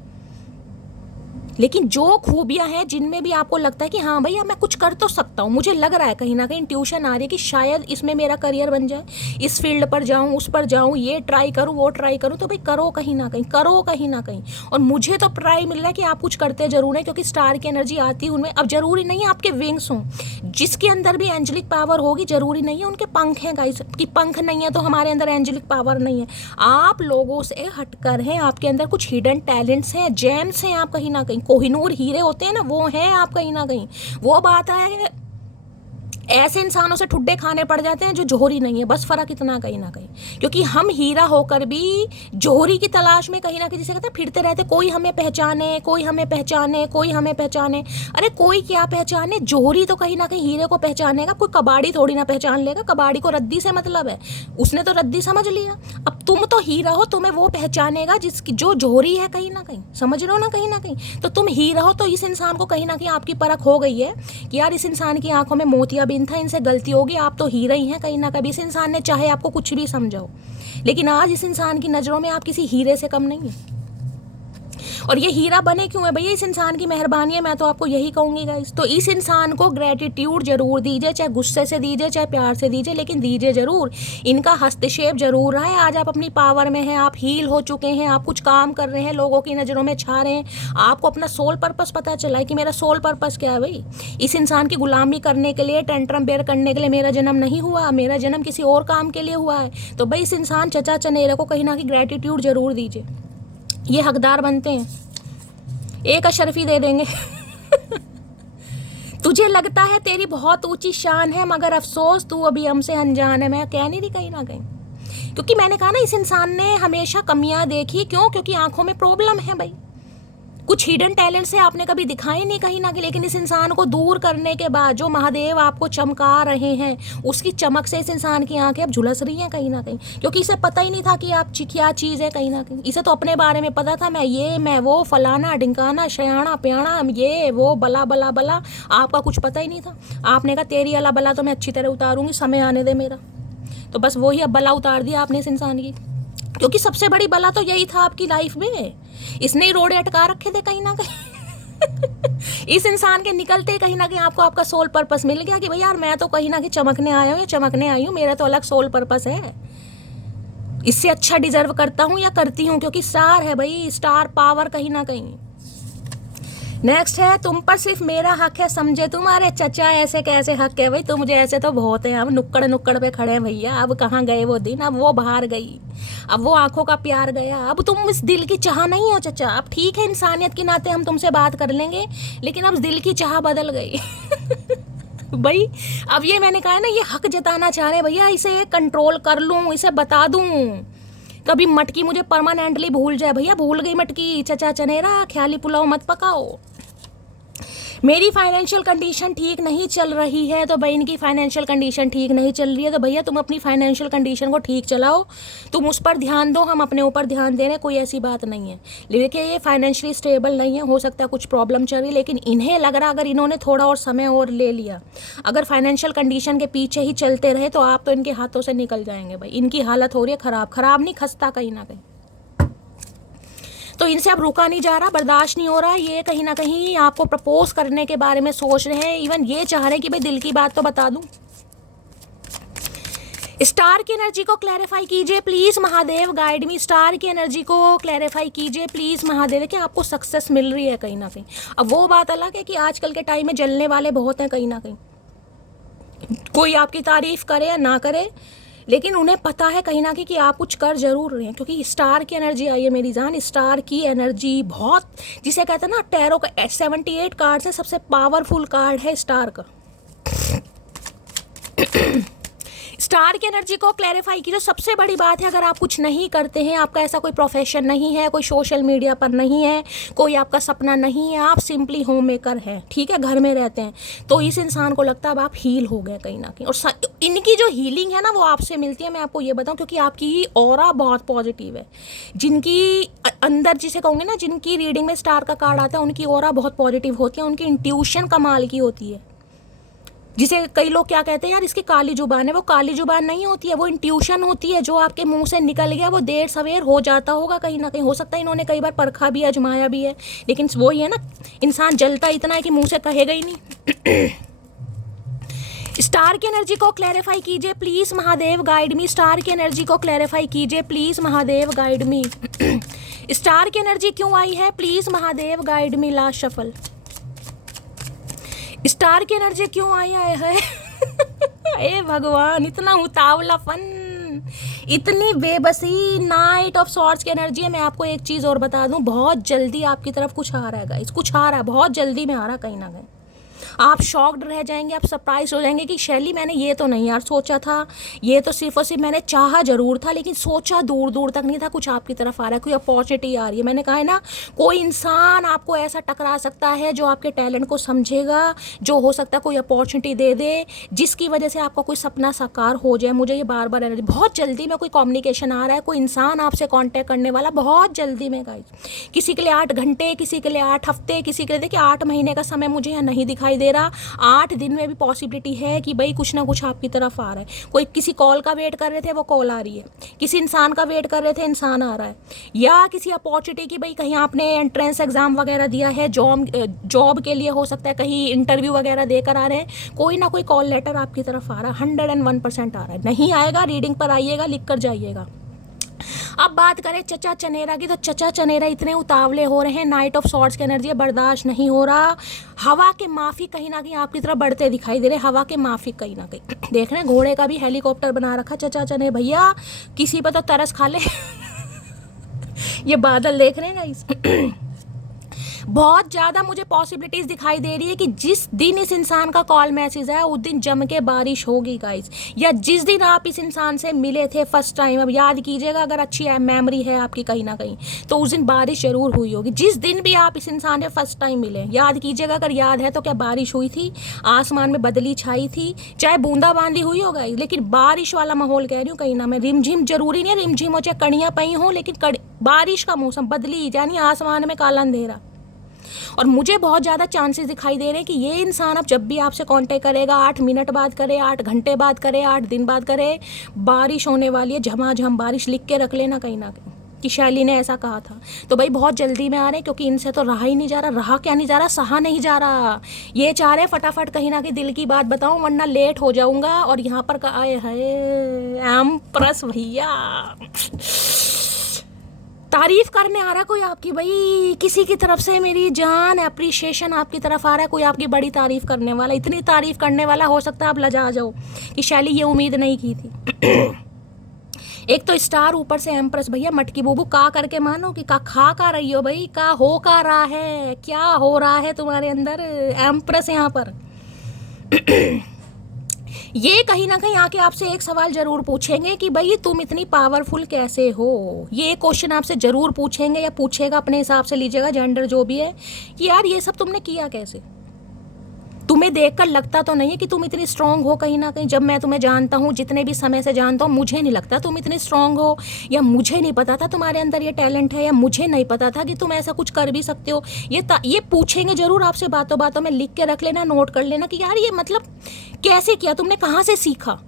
लेकिन जो खूबियां हैं, जिनमें भी आपको लगता है कि हाँ भैया मैं कुछ कर तो सकता हूँ, मुझे लग रहा है कहीं ना कहीं ट्यूशन आ रही है कि शायद इसमें मेरा करियर बन जाए, इस फील्ड पर जाऊँ, उस पर जाऊँ, ये ट्राई करूँ, वो ट्राई करूँ, तो भाई करो कहीं ना कहीं, करो कहीं ना कहीं। और मुझे तो ट्राई मिल रहा है कि आप कुछ करते जरूर हैं, क्योंकि स्टार की एनर्जी आती है उनमें। अब जरूरी नहीं है आपके विंग्स हों, जिसके अंदर भी एंजेलिक पावर होगी, जरूरी नहीं है उनके पंख हैं गाइस, कि पंख नहीं है तो हमारे अंदर एंजेलिक पावर नहीं है। आप लोगों से हटकर हैं, आपके अंदर कुछ हिडन टैलेंट्स हैं, जेम्स हैं आप कहीं ना कहीं, कोहिनूर हीरे होते हैं ना, वो हैं आप कहीं ना कहीं। वो बात है, ऐसे इंसानों से ठुड्डे खाने पड़ जाते हैं जो जोहरी नहीं है, बस फर्क इतना कहीं ना कहीं, क्योंकि हम हीरा होकर भी जोहरी की तलाश में कहीं ना कहीं, जिसे कहते हैं, फिरते रहते। कोई हमें पहचाने, कोई हमें पहचाने, कोई हमें पहचाने। अरे कोई क्या पहचाने, जोहरी तो कहीं ना कहीं हीरे को पहचानेगा, कोई कबाड़ी थोड़ी ना पहचान लेगा। कबाड़ी को रद्दी से मतलब है, उसने तो रद्दी समझ लिया। अब तुम तो हीरा हो, तुम्हें वो पहचानेगा जिसकी जो जोहरी है कहीं ना कहीं, समझ रहे हो ना कहीं ना कहीं। तो तुम हीरा हो, तो इस इंसान को कहीं ना कहीं आपकी परख हो गई है कि यार इस इंसान की आंखों में मोतिया था, इनसे गलती होगी, आप तो हीरा ही हैं कहीं ना कहीं। इस इंसान ने चाहे आपको कुछ भी समझाओ, लेकिन आज इस इंसान की नजरों में आप किसी हीरे से कम नहीं है। और ये हीरा बने क्यों है भैया, इस इंसान की मेहरबानी है, मैं तो आपको यही कहूंगी गाइस। तो इस इंसान को ग्रेटिट्यूड जरूर दीजिए, चाहे गुस्से से दीजिए, चाहे प्यार से दीजिए, लेकिन दीजिए जरूर। इनका हस्तक्षेप जरूर रहा है। आज आप अपनी पावर में हैं, आप हील हो चुके हैं, आप कुछ काम कर रहे हैं, लोगों की नज़रों में छा रहे हैं, आपको अपना सोल पर्पस पता चला है कि मेरा सोल पर्पस क्या है। भाई इस इंसान की गुलामी करने के लिए, टेंट्रम बेयर करने के लिए मेरा जन्म नहीं हुआ, मेरा जन्म किसी और काम के लिए हुआ है। तो भाई इस इंसान चचा चनेरा को कहीं ना कहीं ग्रेटिट्यूड जरूर दीजिए, ये हकदार बनते हैं, एक अशरफी दे देंगे। तुझे लगता है तेरी बहुत ऊंची शान है, मगर अफसोस तू अभी हमसे अनजान है। मैं कह नहीं रही कहीं ना कहीं, क्योंकि मैंने कहा ना इस इंसान ने हमेशा कमियां देखी। क्यों? क्योंकि आंखों में प्रॉब्लम है भाई, कुछ हिडन टैलेंट से आपने कभी दिखाए नहीं कहीं ना कहीं। लेकिन इस इंसान को दूर करने के बाद जो महादेव आपको चमका रहे हैं, उसकी चमक से इस इंसान की आंखें अब झुलस रही हैं कहीं ना कहीं, क्योंकि इसे पता ही नहीं था कि आप क्या चीज़ है कहीं ना कहीं। इसे तो अपने बारे में पता था, मैं ये, मैं वो, फलाना ढिंकाना, शयाना प्याना, ये वो, बला बला बला। आपका कुछ पता ही नहीं था। आपने कहा तेरी अला बला तो मैं अच्छी तरह उतारूंगी, समय आने दे मेरा। तो बस वही अब बला उतार दिया आपने इस इंसान की, क्योंकि सबसे बड़ी बला तो यही था आपकी लाइफ में। इसने ही रोड़े अटका रखे थे कहीं ना कहीं। इस इंसान के निकलते कहीं ना कहीं आपको आपका सोल पर्पस मिल गया कि भाई यार मैं तो कहीं ना कहीं चमकने आया हूँ या चमकने आई हूँ, मेरा तो अलग सोल पर्पस है। इससे अच्छा डिजर्व करता हूँ या करती हूँ, क्योंकि स्टार है भाई, स्टार पावर कहीं ना कहीं। नेक्स्ट है, तुम पर सिर्फ मेरा हक है, समझे तुम्हारे चचा ऐसे कैसे हक है भाई, तुम मुझे ऐसे तो बहुत है, हम नुक्कड़ नुक्कड़ पे खड़े हैं भैया। अब कहाँ गए वो दिन, अब वो बाहर गई, अब वो आंखों का प्यार गया, अब तुम इस दिल की चाह नहीं हो चचा। अब ठीक है, इंसानियत के नाते हम तुमसे बात कर लेंगे, लेकिन अब दिल की चाह बदल गई भाई। अब ये मैंने कहा ना, ये हक जताना चाह रहे भैया, इसे कंट्रोल कर लूँ, इसे बता दूँ। कभी मटकी मुझे परमानेंटली भूल जाए, भैया भूल गई मटकी, चचा चनेरा ख्याली पुलाव मत पकाओ। मेरी फाइनेंशियल कंडीशन ठीक नहीं चल रही है, तो बहन की फाइनेंशियल कंडीशन ठीक नहीं चल रही है, तो भैया तुम अपनी फाइनेंशियल कंडीशन को ठीक चलाओ, तुम उस पर ध्यान दो, हम अपने ऊपर ध्यान दे रहे हैं, कोई ऐसी बात नहीं है। लेकिन ये फाइनेंशियली स्टेबल नहीं है, हो सकता है कुछ प्रॉब्लम चल रही है, लेकिन इन्हें लग रहा अगर इन्होंने थोड़ा और समय और ले लिया, अगर फाइनेंशियल कंडीशन के पीछे ही चलते रहे, तो आप तो इनके हाथों से निकल जाएंगे भाई। इनकी हालत हो रही है खराब, खराब नहीं खस्ता कहीं ना कहीं। तो इनसे अब रुका नहीं जा रहा, बर्दाश्त नहीं हो रहा, ये कहीं ना कहीं आपको प्रपोज करने के बारे में सोच रहे हैं, इवन ये चाह रहे हैं कि भाई दिल की बात तो बता दूं। स्टार की एनर्जी को क्लैरिफाई कीजिए please Mahadev, guide me. Star की एनर्जी को क्लैरिफाई कीजिए प्लीज महादेव, कि आपको सक्सेस मिल रही है कहीं ना कहीं। अब वो बात अलग है कि आजकल के टाइम में जलने वाले बहुत हैं कहीं ना कहीं, कोई आपकी तारीफ करे या ना करे, लेकिन उन्हें पता है कहीं ना कहीं कि आप कुछ कर जरूर रहे हैं, क्योंकि स्टार की एनर्जी आई है मेरी जान। स्टार की एनर्जी बहुत, जिसे कहते हैं ना टैरो का 78 कार्ड है, सबसे पावरफुल कार्ड है स्टार का। स्टार की एनर्जी को क्लैरिफाई कीजिए। सबसे बड़ी बात है, अगर आप कुछ नहीं करते हैं, आपका ऐसा कोई प्रोफेशन नहीं है, कोई सोशल मीडिया पर नहीं है, कोई आपका सपना नहीं है, आप सिंपली होम मेकर हैं, ठीक है, घर में रहते हैं, तो इस इंसान को लगता है अब आप हील हो गए कहीं ना कहीं। और इनकी जो हीलिंग है ना, वो आपसे मिलती है, मैं आपको ये बताऊं, क्योंकि आपकी ऑरा बहुत पॉजिटिव है। जिनकी अंदर, जिसे कहूँगे ना, जिनकी रीडिंग में स्टार का कार्ड आता है, उनकी ऑरा बहुत पॉजिटिव होती है, उनकी इंट्यूशन कमाल की होती है। जिसे कई लोग क्या कहते हैं, यार इसकी काली जुबान है, वो काली जुबान नहीं होती है, वो इंट्यूशन होती है। जो आपके मुंह से निकल गया वो देर सवेर हो जाता होगा कहीं ना कहीं, हो सकता है इन्होंने कई बार परखा भी, आजमाया भी है, लेकिन वही है ना, इंसान जलता इतना है कि मुंह से कहेगा ही नहीं। स्टार की एनर्जी को क्लैरिफाई कीजिए please Mahadev, guide me. Star की एनर्जी को क्लैरिफाई कीजिए please Mahadev, guide me. Star की एनर्जी क्यों आई है, please Mahadev, guide me. Last shuffle. Star की एनर्जी क्यों आई है ए भगवान, इतना उतावलापन, इतनी बेबसी। नाइट ऑफ सॉर्ड्स की एनर्जी है। मैं आपको एक चीज़ और बता दूं, बहुत जल्दी आपकी तरफ कुछ आ रहा है गाइस, कुछ आ रहा है, बहुत जल्दी में आ रहा है कहीं ना कहीं। आप शॉक्ड रह जाएंगे, आप सरप्राइज हो जाएंगे कि शैली मैंने ये तो नहीं यार सोचा था, ये तो सिर्फ और सिर्फ मैंने चाहा जरूर था, लेकिन सोचा दूर दूर तक नहीं था, कुछ आपकी तरफ आ रहा है, कोई अपॉर्चुनिटी आ रही है। मैंने कहा है ना, कोई इंसान आपको ऐसा टकरा सकता है जो आपके टैलेंट को समझेगा, जो हो सकता है कोई अपॉर्चुनिटी दे दे, जिसकी वजह से आपका कोई सपना साकार हो जाए। मुझे ये बार बार एनर्जी, बहुत जल्दी में कोई कम्युनिकेशन आ रहा है, कोई इंसान आपसे कॉन्टैक्ट करने वाला बहुत जल्दी में गाइस। किसी के लिए 8 घंटे, किसी के लिए 8 हफ्ते, किसी के लिए देखिए 8 महीने का समय मुझे यहाँ नहीं दिखाई दे रहा, 8 दिन में भी पॉसिबिलिटी है कि भाई कुछ ना कुछ आपकी तरफ आ रहा है। कोई किसी कॉल का वेट कर रहे थे, वो कॉल आ रही है, किसी इंसान का वेट कर रहे थे, इंसान आ रहा है, या किसी अपॉर्चुनिटी की, भाई कहीं आपने एंट्रेंस एग्जाम वगैरह दिया है, जॉब के लिए हो सकता है, कहीं इंटरव्यू वगैरह देकर आ रहे हैं, कोई ना कोई कॉल लेटर आपकी तरफ आ रहा है, 101% आ रहा है। नहीं आएगा, रीडिंग पर आइएगा, लिख कर जाइएगा। अब बात करें चचा चनेरा की, तो चचा चनेरा इतने उतावले हो रहे हैं, नाइट ऑफ सॉर्ड्स की एनर्जी बर्दाश्त नहीं हो रहा। हवा के माफी कहीं ना कहीं आपकी तरफ बढ़ते दिखाई दे रहे, हवा के माफी कहीं ना कहीं देख रहे हैं। घोड़े का भी हेलीकॉप्टर बना रखा चचा चने भैया, किसी पर तो तरस खा ले ये बादल देख रहे हैं गाइस बहुत ज़्यादा मुझे पॉसिबिलिटीज़ दिखाई दे रही है कि जिस दिन इस इंसान का कॉल मैसेज है, उस दिन जम के बारिश होगी गाइस, या जिस दिन आप इस इंसान से मिले थे फर्स्ट टाइम, अब याद कीजिएगा अगर अच्छी मेमोरी है आपकी कहीं ना कहीं, तो उस दिन बारिश जरूर हुई होगी। जिस दिन भी आप इस इंसान से फर्स्ट टाइम मिले, याद कीजिएगा, अगर याद है तो क्या बारिश हुई थी, आसमान में बदली छाई थी, चाहे बूंदाबांदी हुई हो गाइस, लेकिन बारिश वाला माहौल कह रही हूँ कहीं ना। मैं रिमझिम जरूरी नहीं है रिमझिम हो, चाहे कड़ियाँ पई हो, लेकिन बारिश का मौसम, बदली यानी आसमान में काला अंधेरा। और मुझे बहुत ज़्यादा चांसेस दिखाई दे रहे हैं कि ये इंसान अब जब भी आपसे कांटेक्ट करेगा, 8 मिनट बाद करे, 8 घंटे बाद करे, 8 दिन बाद करे, बारिश होने वाली है, झमाझम बारिश। लिख के रख लेना कहीं ना कहीं, कि शैली ने ऐसा कहा था। तो भाई बहुत जल्दी में आ रहे हैं क्योंकि इनसे तो रहा ही नहीं जा रहा, रहा क्या नहीं जा रहा, सहा नहीं जा रहा। ये चाह रहे हैं फटाफट कहीं ना कहीं दिल की बात बताऊं वरना लेट हो जाऊंगा। और यहाँ पर आए है एम्प्रेस भैया, तारीफ करने आ रहा कोई आपकी, भाई किसी की तरफ से मेरी जान एप्रिसिएशन आपकी तरफ आ रहा है, कोई आपकी बड़ी तारीफ करने वाला, इतनी तारीफ करने वाला हो सकता है आप लजा जाओ कि शैली ये उम्मीद नहीं की थी। एक तो स्टार ऊपर से एम्प्रेस भैया, मटकी बूबू का करके मानो कि का खा का रही हो भाई, का हो का रहा है, क्या हो रहा है तुम्हारे अंदर एम्प्रेस यहाँ पर। ये कहीं ना कहीं आके आपसे एक सवाल जरूर पूछेंगे कि भाई तुम इतनी पावरफुल कैसे हो, ये क्वेश्चन आपसे जरूर पूछेंगे या पूछेगा, अपने हिसाब से लीजिएगा जेंडर जो भी है, कि यार ये सब तुमने किया कैसे। तुम्हें देखकर लगता तो नहीं है कि तुम इतनी स्ट्रांग हो कहीं ना कहीं। जब मैं तुम्हें जानता हूँ, जितने भी समय से जानता हूँ, मुझे नहीं लगता तुम इतनी स्ट्रांग हो, या मुझे नहीं पता था तुम्हारे अंदर ये टैलेंट है, या मुझे नहीं पता था कि तुम ऐसा कुछ कर भी सकते हो। ये पूछेंगे जरूर आपसे, बातों बातों में लिख के रख लेना, नोट कर लेना कि यार ये मतलब कैसे किया तुमने, कहाँ से सीखा,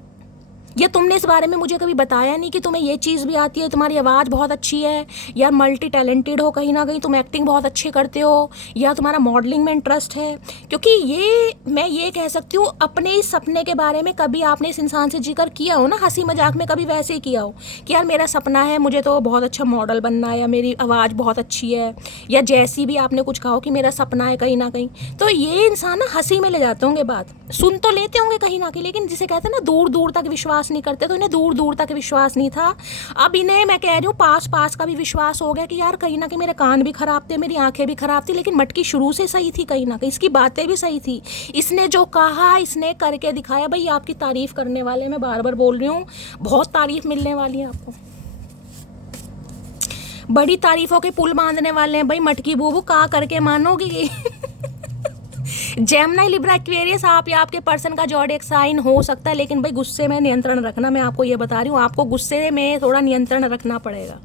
या तुमने इस बारे में मुझे कभी बताया नहीं कि तुम्हें ये चीज़ भी आती है, तुम्हारी आवाज़ बहुत अच्छी है, या मल्टी टैलेंटेड हो कहीं ना कहीं, तुम एक्टिंग बहुत अच्छी करते हो, या तुम्हारा मॉडलिंग में इंटरेस्ट है। क्योंकि ये मैं ये कह सकती हूँ, अपने इस सपने के बारे में कभी आपने इस इंसान से जिक्र किया हो ना, हंसी मजाक में कभी वैसे ही किया हो कि यार मेरा सपना है, मुझे तो बहुत अच्छा मॉडल बनना है, या मेरी आवाज़ बहुत अच्छी है, या जैसी भी आपने कुछ कहा हो कि मेरा सपना है कहीं ना कहीं, तो ये इंसान ना हंसी में ले जाते होंगे, बात सुन तो लेते होंगे कहीं ना कहीं, लेकिन जिसे कहते हैं ना दूर दूर तक विश्वास नहीं करते, तो इन्हें दूर दूर तक विश्वास नहीं था। अब इन्हें मैं कह रही हूँ पास पास का भी विश्वास हो गया कि यार कहीं ना कहीं मेरे कान भी खराब थे, मेरी आंखें भी खराब थी, लेकिन मटकी शुरू से सही थी कहीं ना कहीं, इसकी बातें भी सही थी, इसने जो कहा इसने करके दिखाया। भाई आपकी तारीफ करने वाले, मैं बार बार बोल रही हूँ, बहुत तारीफ मिलने वाली है आपको, बड़ी तारीफों के पुल बांधने वाले हैं भाई मटकी बूबू, का करके मानोगी। जेमिनी, लिब्रा, एक्वेरियस, आप या आपके पर्सन का ज़ोडिएक साइन हो सकता है, लेकिन भाई गुस्से में नियंत्रण रखना, मैं आपको ये बता रही हूँ, आपको गुस्से में थोड़ा नियंत्रण रखना पड़ेगा।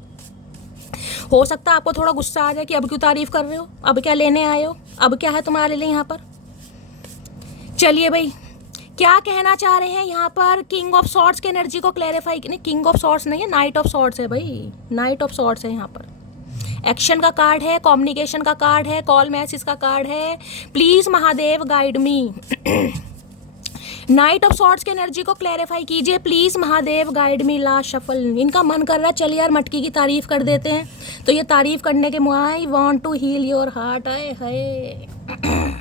हो सकता है आपको थोड़ा गुस्सा आ जाए कि अब क्यों तारीफ कर रहे हो, अब क्या लेने आए हो, अब क्या है तुम्हारे लिए यहाँ पर। चलिए भाई, क्या कहना चाह रहे हैं यहाँ पर, किंग ऑफ सॉर्ड्स की एनर्जी को क्लैरिफाई, नहीं किंग ऑफ सॉर्ड्स नहीं है, नाइट ऑफ सॉर्ड्स है भाई, नाइट ऑफ सॉर्ड्स है यहाँ पर। एक्शन का कार्ड है, कम्युनिकेशन का कार्ड है, कॉल मैसेज का कार्ड है, please Mahadev guide me. Night of swords की एनर्जी को क्लैरिफाई कीजिए please Mahadev guide me, last shuffle. इनका मन कर रहा है चलिए यार मटकी की तारीफ कर देते हैं, तो ये तारीफ करने के I want to heal your heart, I hi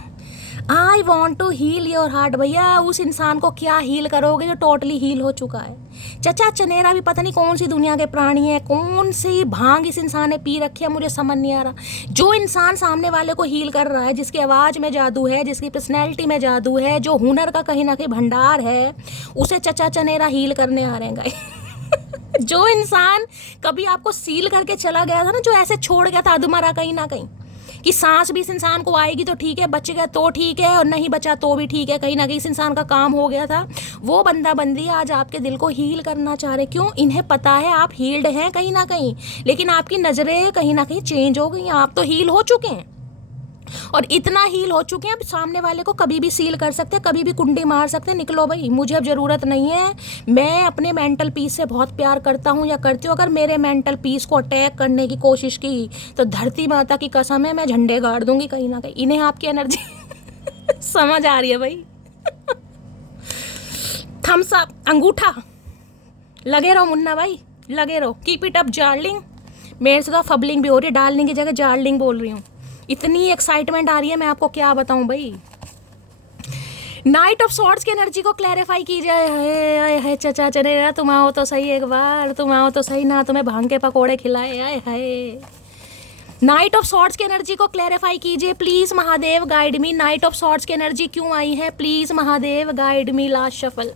I want to heal your heart. भैया उस इंसान को क्या हील करोगे जो टोटली हील हो चुका है। चचा चनेरा भी पता नहीं कौन सी दुनिया के प्राणी है, कौन सी भांग इस इंसान ने पी रखी है, मुझे समझ नहीं आ रहा। जो इंसान सामने वाले को हील कर रहा है, जिसकी आवाज़ में जादू है, जिसकी पर्सनैलिटी में जादू है, जो हुनर का कहीं ना कहीं भंडार है, उसे चचा चनेरा हील करने आ रहे हैं गाइस। जो इंसान कभी आपको सील करके चला गया था ना, जो ऐसे छोड़ गया था अधमरा कहीं ना कहीं, कि सांस भी इस इंसान को आएगी तो ठीक है, बच गया तो ठीक है, और नहीं बचा तो भी ठीक है, कहीं ना कहीं इस इंसान का काम हो गया था। वो बंदा बंदी आज आपके दिल को हील करना चाह रहे। क्यों? इन्हें पता है आप हील्ड हैं कहीं ना कहीं, लेकिन आपकी नज़रें कहीं ना कहीं चेंज हो गई हैं। आप तो हील हो चुके हैं, और इतना हील हो चुके हैं अब सामने वाले को कभी भी सील कर सकते हैं, कभी भी कुंडी मार सकते हैं। निकलो भाई, मुझे अब ज़रूरत नहीं है, मैं अपने मेंटल पीस से बहुत प्यार करता हूँ या करती हूँ। अगर मेरे मेंटल पीस को अटैक करने की कोशिश की तो धरती माता की कसम है मैं झंडे गाड़ दूंगी कहीं ना कहीं। इन्हें आपकी एनर्जी समझ आ रही है भाई। थम्स अप, अंगूठा, लगे रहो मुन्ना भाई, लगे रहो, कीप इट अप डार्लिंग। मेरे से तो फबलिंग भी हो रही है, डार्लिंग की जगह डार्लिंग बोल रही हूँ, इतनी एक्साइटमेंट आ रही है, मैं आपको क्या बताऊं भाई। नाइट ऑफ सॉर्ड्स की एनर्जी को क्लैरिफाई की जाए। है चचा चनेरा, तुम आओ तो सही एक बार, तुम आओ तो सही ना, तुम्हें भांग के पकोड़े खिलाए। आए हाय, नाइट ऑफ सॉर्ड्स की एनर्जी को क्लैरिफाई कीजिए please Mahadev guide me. Night of swords की एनर्जी क्यों आई है, please Mahadev guide me, last shuffle.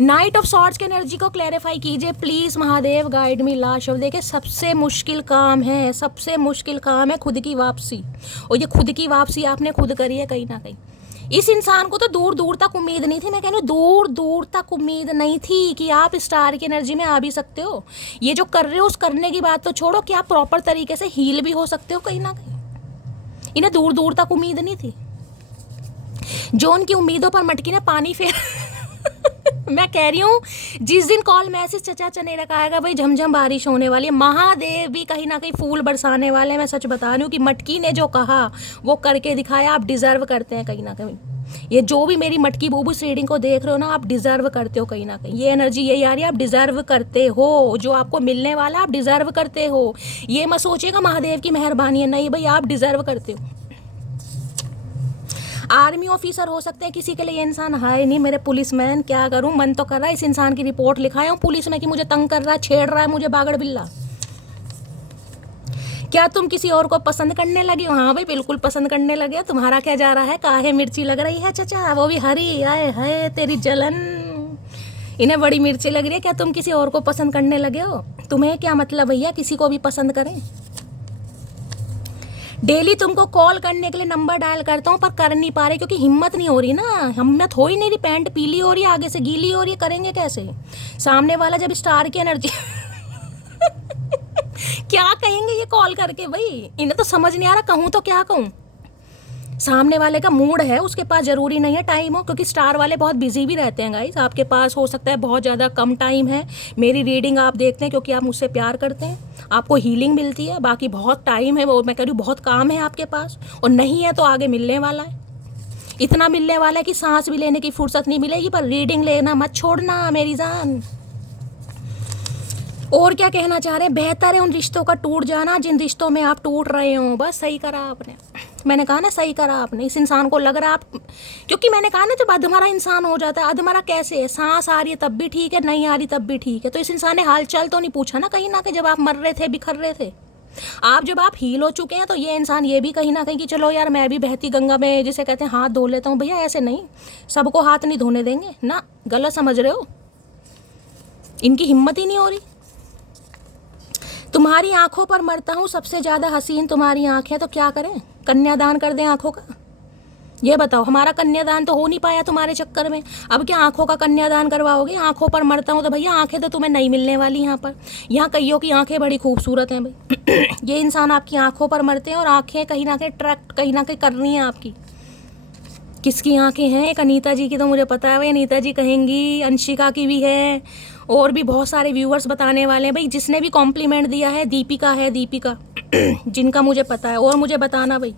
Night of swords की एनर्जी को क्लैरिफाई कीजिए please Mahadev guide me, last shuffle. देखिए सबसे मुश्किल काम है, सबसे मुश्किल काम है खुद की वापसी, और ये खुद की वापसी आपने खुद करी है कहीं ना कहीं। इस इंसान को तो दूर दूर तक उम्मीद नहीं थी, मैं कह रही हूँ दूर दूर तक उम्मीद नहीं थी कि आप स्टार की एनर्जी में आ भी सकते हो। ये जो कर रहे हो उस करने की बात तो छोड़ो कि आप प्रॉपर तरीके से हील भी हो सकते हो कहीं ना कहीं। इन्हें दूर दूर तक उम्मीद नहीं थी। जो उनकी उम्मीदों पर मटकी ने पानी फेर मैं कह रही हूँ जिस दिन कॉल मैसेज चचा चनेरा का आएगा भाई झमझम बारिश होने वाली है, महादेव भी कहीं ना कहीं फूल बरसाने वाले हैं। मैं सच बता रही हूँ कि मटकी ने जो कहा वो करके दिखाया। आप डिजर्व करते हैं कहीं ना कहीं, ये जो भी मेरी मटकी बूबू इस रीडिंग को देख रहे हो ना, आप डिजर्व करते हो कहीं ना कहीं। ये एनर्जी यही आ रही है, आप डिजर्व करते हो, जो आपको मिलने वाला आप डिजर्व करते हो। ये मत सोचिएगा महादेव की मेहरबानी है, नहीं भाई आप डिजर्व करते हो। आर्मी ऑफिसर हो सकते हैं किसी के लिए, ये इंसान है नहीं। मेरे पुलिसमैन, क्या करूं, मन तो कर रहा है इस इंसान की रिपोर्ट लिखाया हूं पुलिस में कि मुझे तंग कर रहा है, छेड़ रहा है मुझे बागड़ बिल्ला। क्या तुम किसी और को पसंद करने लगे हो? हाँ भाई बिल्कुल पसंद करने लगे। तुम्हारा क्या जा रहा है, काहे मिर्ची लग रही है चचा, वो भी हरी, आए है तेरी जलन, इन्हें बड़ी मिर्ची लग रही है। क्या तुम किसी और को पसंद करने लगे हो? तुम्हें क्या मतलब भैया किसी को भी पसंद करें। डेली तुमको कॉल करने के लिए नंबर डायल करता हूँ पर कर नहीं पा रहे क्योंकि हिम्मत नहीं हो रही ना, हिम्मत हो ही नहीं रही। पैंट पीली हो रही है, आगे से गीली हो रही है, करेंगे कैसे? सामने वाला जब स्टार की एनर्जी क्या कहेंगे ये कॉल करके भाई, इन्हें तो समझ नहीं आ रहा कहूँ तो क्या कहूँ। सामने वाले का मूड है, उसके पास जरूरी नहीं है टाइम हो, क्योंकि स्टार वाले बहुत बिजी भी रहते हैं गाइस। आपके पास हो सकता है बहुत ज़्यादा कम टाइम है। मेरी रीडिंग आप देखते हैं क्योंकि आप मुझसे प्यार करते हैं, आपको हीलिंग मिलती है, बाकी बहुत टाइम है, वो मैं कह रही हूँ बहुत काम है आपके पास, और नहीं है तो आगे मिलने वाला है। इतना मिलने वाला है कि सांस भी लेने की फुर्सत नहीं मिलेगी, पर रीडिंग लेना मत छोड़ना मेरी जान। और क्या कहना चाह रहे हैं? बेहतर है उन रिश्तों का टूट जाना जिन रिश्तों में आप टूट रहे हो। बस सही करा आपने, मैंने कहा ना सही करा आपने। इस इंसान को लग रहा आप, क्योंकि मैंने कहा ना जब अधमरा इंसान हो जाता है, अधमरा कैसे है, सांस आ रही है तब भी ठीक है, नहीं आ रही तब भी ठीक है। तो इस इंसान ने हाल चाल तो नहीं पूछा ना कहीं ना कहीं, जब आप मर रहे थे, बिखर रहे थे। आप जब आप हील हो चुके हैं तो ये इंसान ये भी कहीं ना कहीं कि चलो यार मैं भी बहती गंगा में जिसे कहते हैं हाथ धो लेता हूँ। भैया ऐसे नहीं, सबको हाथ नहीं धोने देंगे ना, गलत समझ रहे हो। इनकी हिम्मत ही नहीं हो रही। तुम्हारी आंखों पर मरता हूँ, सबसे ज़्यादा हसीन तुम्हारी आंखें, तो क्या करें? कन्यादान कर दें आंखों का? ये बताओ, हमारा कन्यादान तो हो नहीं पाया तुम्हारे चक्कर में, अब क्या आंखों का कन्यादान करवाओगे? आंखों पर मरता हूँ तो भैया आंखें तो तुम्हें नहीं मिलने वाली यहाँ पर। यहाँ कईयों की आंखें बड़ी खूबसूरत हैं भाई ये इंसान आपकी आंखों पर मरते हैं, और आंखें कहीं ना कहीं ट्रैक्ट कहीं ना कहीं कर रही हैं आपकी। किसकी आंखें हैं? एक अनीता जी की तो मुझे पता है भाई, अनीता जी कहेंगी, अंशिका की भी है, और भी बहुत सारे व्यूअर्स बताने वाले हैं भाई। जिसने भी कॉम्प्लीमेंट दिया है, दीपिका है, दीपिका जिनका मुझे पता है, और मुझे बताना भाई।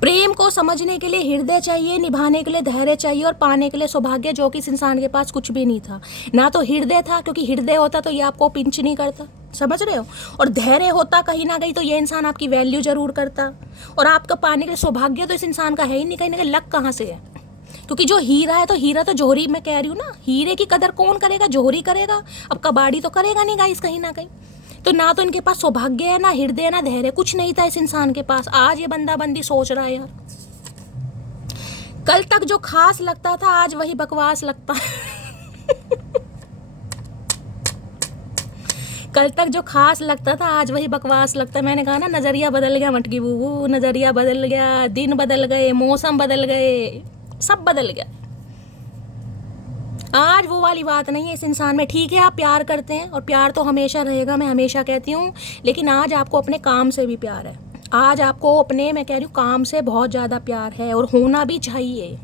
प्रेम को समझने के लिए हृदय चाहिए, निभाने के लिए धैर्य चाहिए, और पाने के लिए सौभाग्य, जो कि इस इंसान के पास कुछ भी नहीं था। ना तो हृदय था, क्योंकि हृदय होता तो ये आपको पिंच नहीं करता, समझ रहे हो, और धैर्य होता कहीं ना कहीं तो ये इंसान आपकी वैल्यू जरूर करता, और आपका पाने के लिए सौभाग्य तो इस इंसान का है ही नहीं। कहीं ना कहीं लक कहाँ से है? क्योंकि जो हीरा है तो हीरा तो जोहरी, मैं कह रही हूँ ना, हीरे की कदर कौन करेगा? जोहरी करेगा, अब कबाड़ी तो करेगा नहीं गाइस कहीं ना कहीं। तो ना तो इनके पास सौभाग्य है, ना हृदय, ना धैर्य, कुछ नहीं था इस इंसान के पास। आज ये बंदा बंदी सोच रहा है यार, कल तक जो खास लगता था आज वही बकवास लगता कल तक जो खास लगता था आज वही बकवास लगता है। मैंने कहा ना नज़रिया बदल गया मटकी बूबू, नज़रिया बदल गया, दिन बदल गए, मौसम बदल गए, सब बदल गया। आज वो वाली बात नहीं है इस इंसान में। ठीक है आप प्यार करते हैं, और प्यार तो हमेशा रहेगा, मैं हमेशा कहती हूँ, लेकिन आज आपको अपने काम से भी प्यार है। आज आपको अपने, मैं कह रही हूँ, काम से बहुत ज़्यादा प्यार है, और होना भी चाहिए।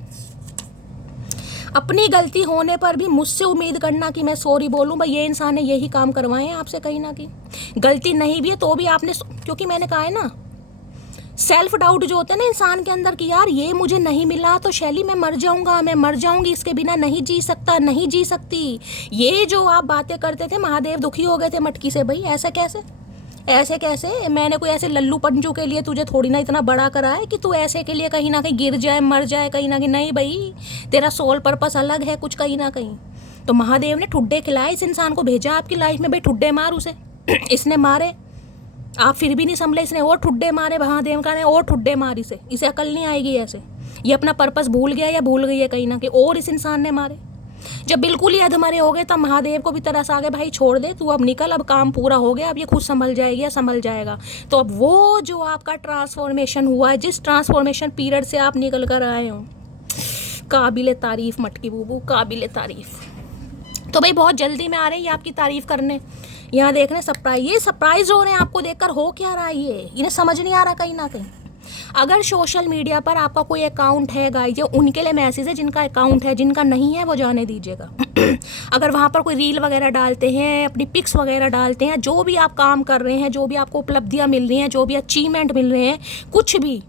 अपनी गलती होने पर भी मुझसे उम्मीद करना कि मैं सॉरी बोलूँ, भाई ये इंसान ने यही काम करवाए हैं आपसे कहीं ना कहीं। गलती नहीं भी है तो भी आपने, क्योंकि मैंने कहा है ना, सेल्फ डाउट जो होता है ना इंसान के अंदर कि यार ये मुझे नहीं मिला तो शैली मैं मर जाऊंगा, मैं मर जाऊंगी, इसके बिना नहीं जी सकता, नहीं जी सकती। ये जो आप बातें करते थे, महादेव दुखी हो गए थे मटकी से, भाई ऐसे कैसे, ऐसे कैसे? मैंने कोई ऐसे लल्लू पंजू के लिए तुझे थोड़ी ना इतना बड़ा करा है कि तू ऐसे के लिए कहीं ना कहीं गिर जाए, मर जाए कहीं ना कहीं। नहीं भाई, तेरा सोल पर्पस अलग है कुछ कहीं ना कहीं। तो महादेव ने ठुड्डे खिलाए इस इंसान को, भेजा आपकी लाइफ में, भाई ठुड्डे मार उसे इसने मारे, आप फिर भी नहीं संभले, इसने और ठुड्डे मारे, महादेव का ने और ठुड्डे मार इसे अकल नहीं आएगी ऐसे। ये अपना पर्पस भूल गया या भूल गई है कहीं ना कहीं, और इस इंसान ने मारे। जब बिल्कुल ही अधमरे हो गए तब महादेव को भी तरस आ गए, भाई छोड़ दे तू, अब निकल, अब काम पूरा हो गया, अब ये खुद संभल जाएगी या संभल जाएगा। तो अब वो जो आपका ट्रांसफॉर्मेशन हुआ है, जिस ट्रांसफॉर्मेशन पीरियड से आप निकल कर आए हो, काबिल तारीफ मटकी बूबू, काबिल तारीफ। तो भाई बहुत जल्दी में आ रही है आपकी तारीफ करने। यहाँ देख रहे हैं सरप्राइज, ये सरप्राइज हो रहे हैं आपको देखकर। हो क्या रहा है ये, इन्हें समझ नहीं आ रहा कहीं ना कहीं। अगर सोशल मीडिया पर आपका कोई अकाउंट है गाइस, ये उनके लिए मैसेज है जिनका अकाउंट है, जिनका नहीं है वो जाने दीजिएगा। अगर वहाँ पर कोई रील वगैरह डालते हैं, अपनी पिक्स वगैरह डालते हैं, जो भी आप काम कर रहे हैं, जो भी आपको उपलब्धियाँ मिल रही हैं, जो भी अचीवमेंट मिल रहे हैं, कुछ भी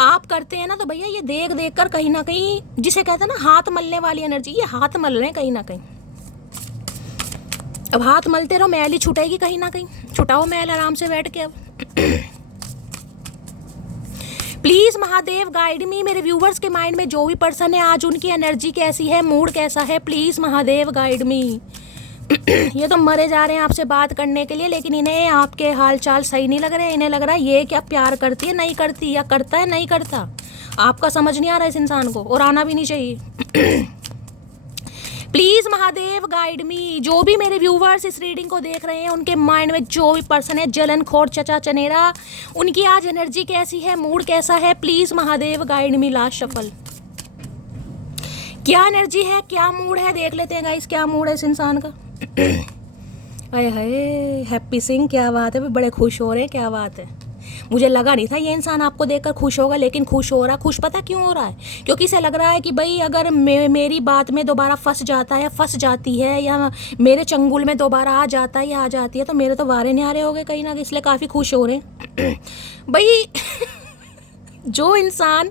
आप करते हैं ना, तो भैया ये देख देख कर कहीं ना कहीं, जिसे कहते हैं ना हाथ मलने वाली एनर्जी, ये हाथ मल रहे हैं कहीं ना कहीं। अब हाथ मलते रहो, मैल ही छुटेगी कहीं ना कहीं। छुटाओ मैल आराम से बैठ के। अब प्लीज महादेव गाइड मी, मेरे व्यूवर्स के माइंड में जो भी पर्सन है आज उनकी एनर्जी कैसी है, मूड कैसा है, प्लीज महादेव गाइड मी। ये तो मरे जा रहे हैं आपसे बात करने के लिए, लेकिन इन्हें आपके हाल चाल सही नहीं लग रहे हैं। इन्हें लग रहा है ये क्या प्यार करती है, नहीं करती, या करता है नहीं करता। आपका समझ नहीं आ रहा इस इंसान को, और आना भी नहीं चाहिए। प्लीज महादेव गाइड मी, जो भी मेरे व्यूवर्स इस रीडिंग को देख रहे हैं उनके माइंड में जो भी पर्सन है, जलन खोर चचा चनेरा, उनकी आज एनर्जी कैसी है, मूड कैसा है, please Mahadev guide me. Last shuffle, क्या एनर्जी है, क्या मूड है, देख लेते हैं गाइस क्या मूड है इस इंसान का। अरे हाय हैप्पी सिंह, क्या बात है, बड़े खुश हो रहे हैं, क्या बात है। मुझे लगा नहीं था ये इंसान आपको देखकर खुश होगा, लेकिन खुश हो रहा। खुश पता क्यों हो रहा है? क्योंकि इसे लग रहा है कि भाई अगर मेरी बात में दोबारा फंस जाता है, फंस जाती है, या मेरे चंगुल में दोबारा आ जाता है या आ जाती है, तो मेरे तो वारे न्यारे हो गए कहीं ना कहीं, इसलिए काफ़ी खुश हो रहे हैं। भाई जो इंसान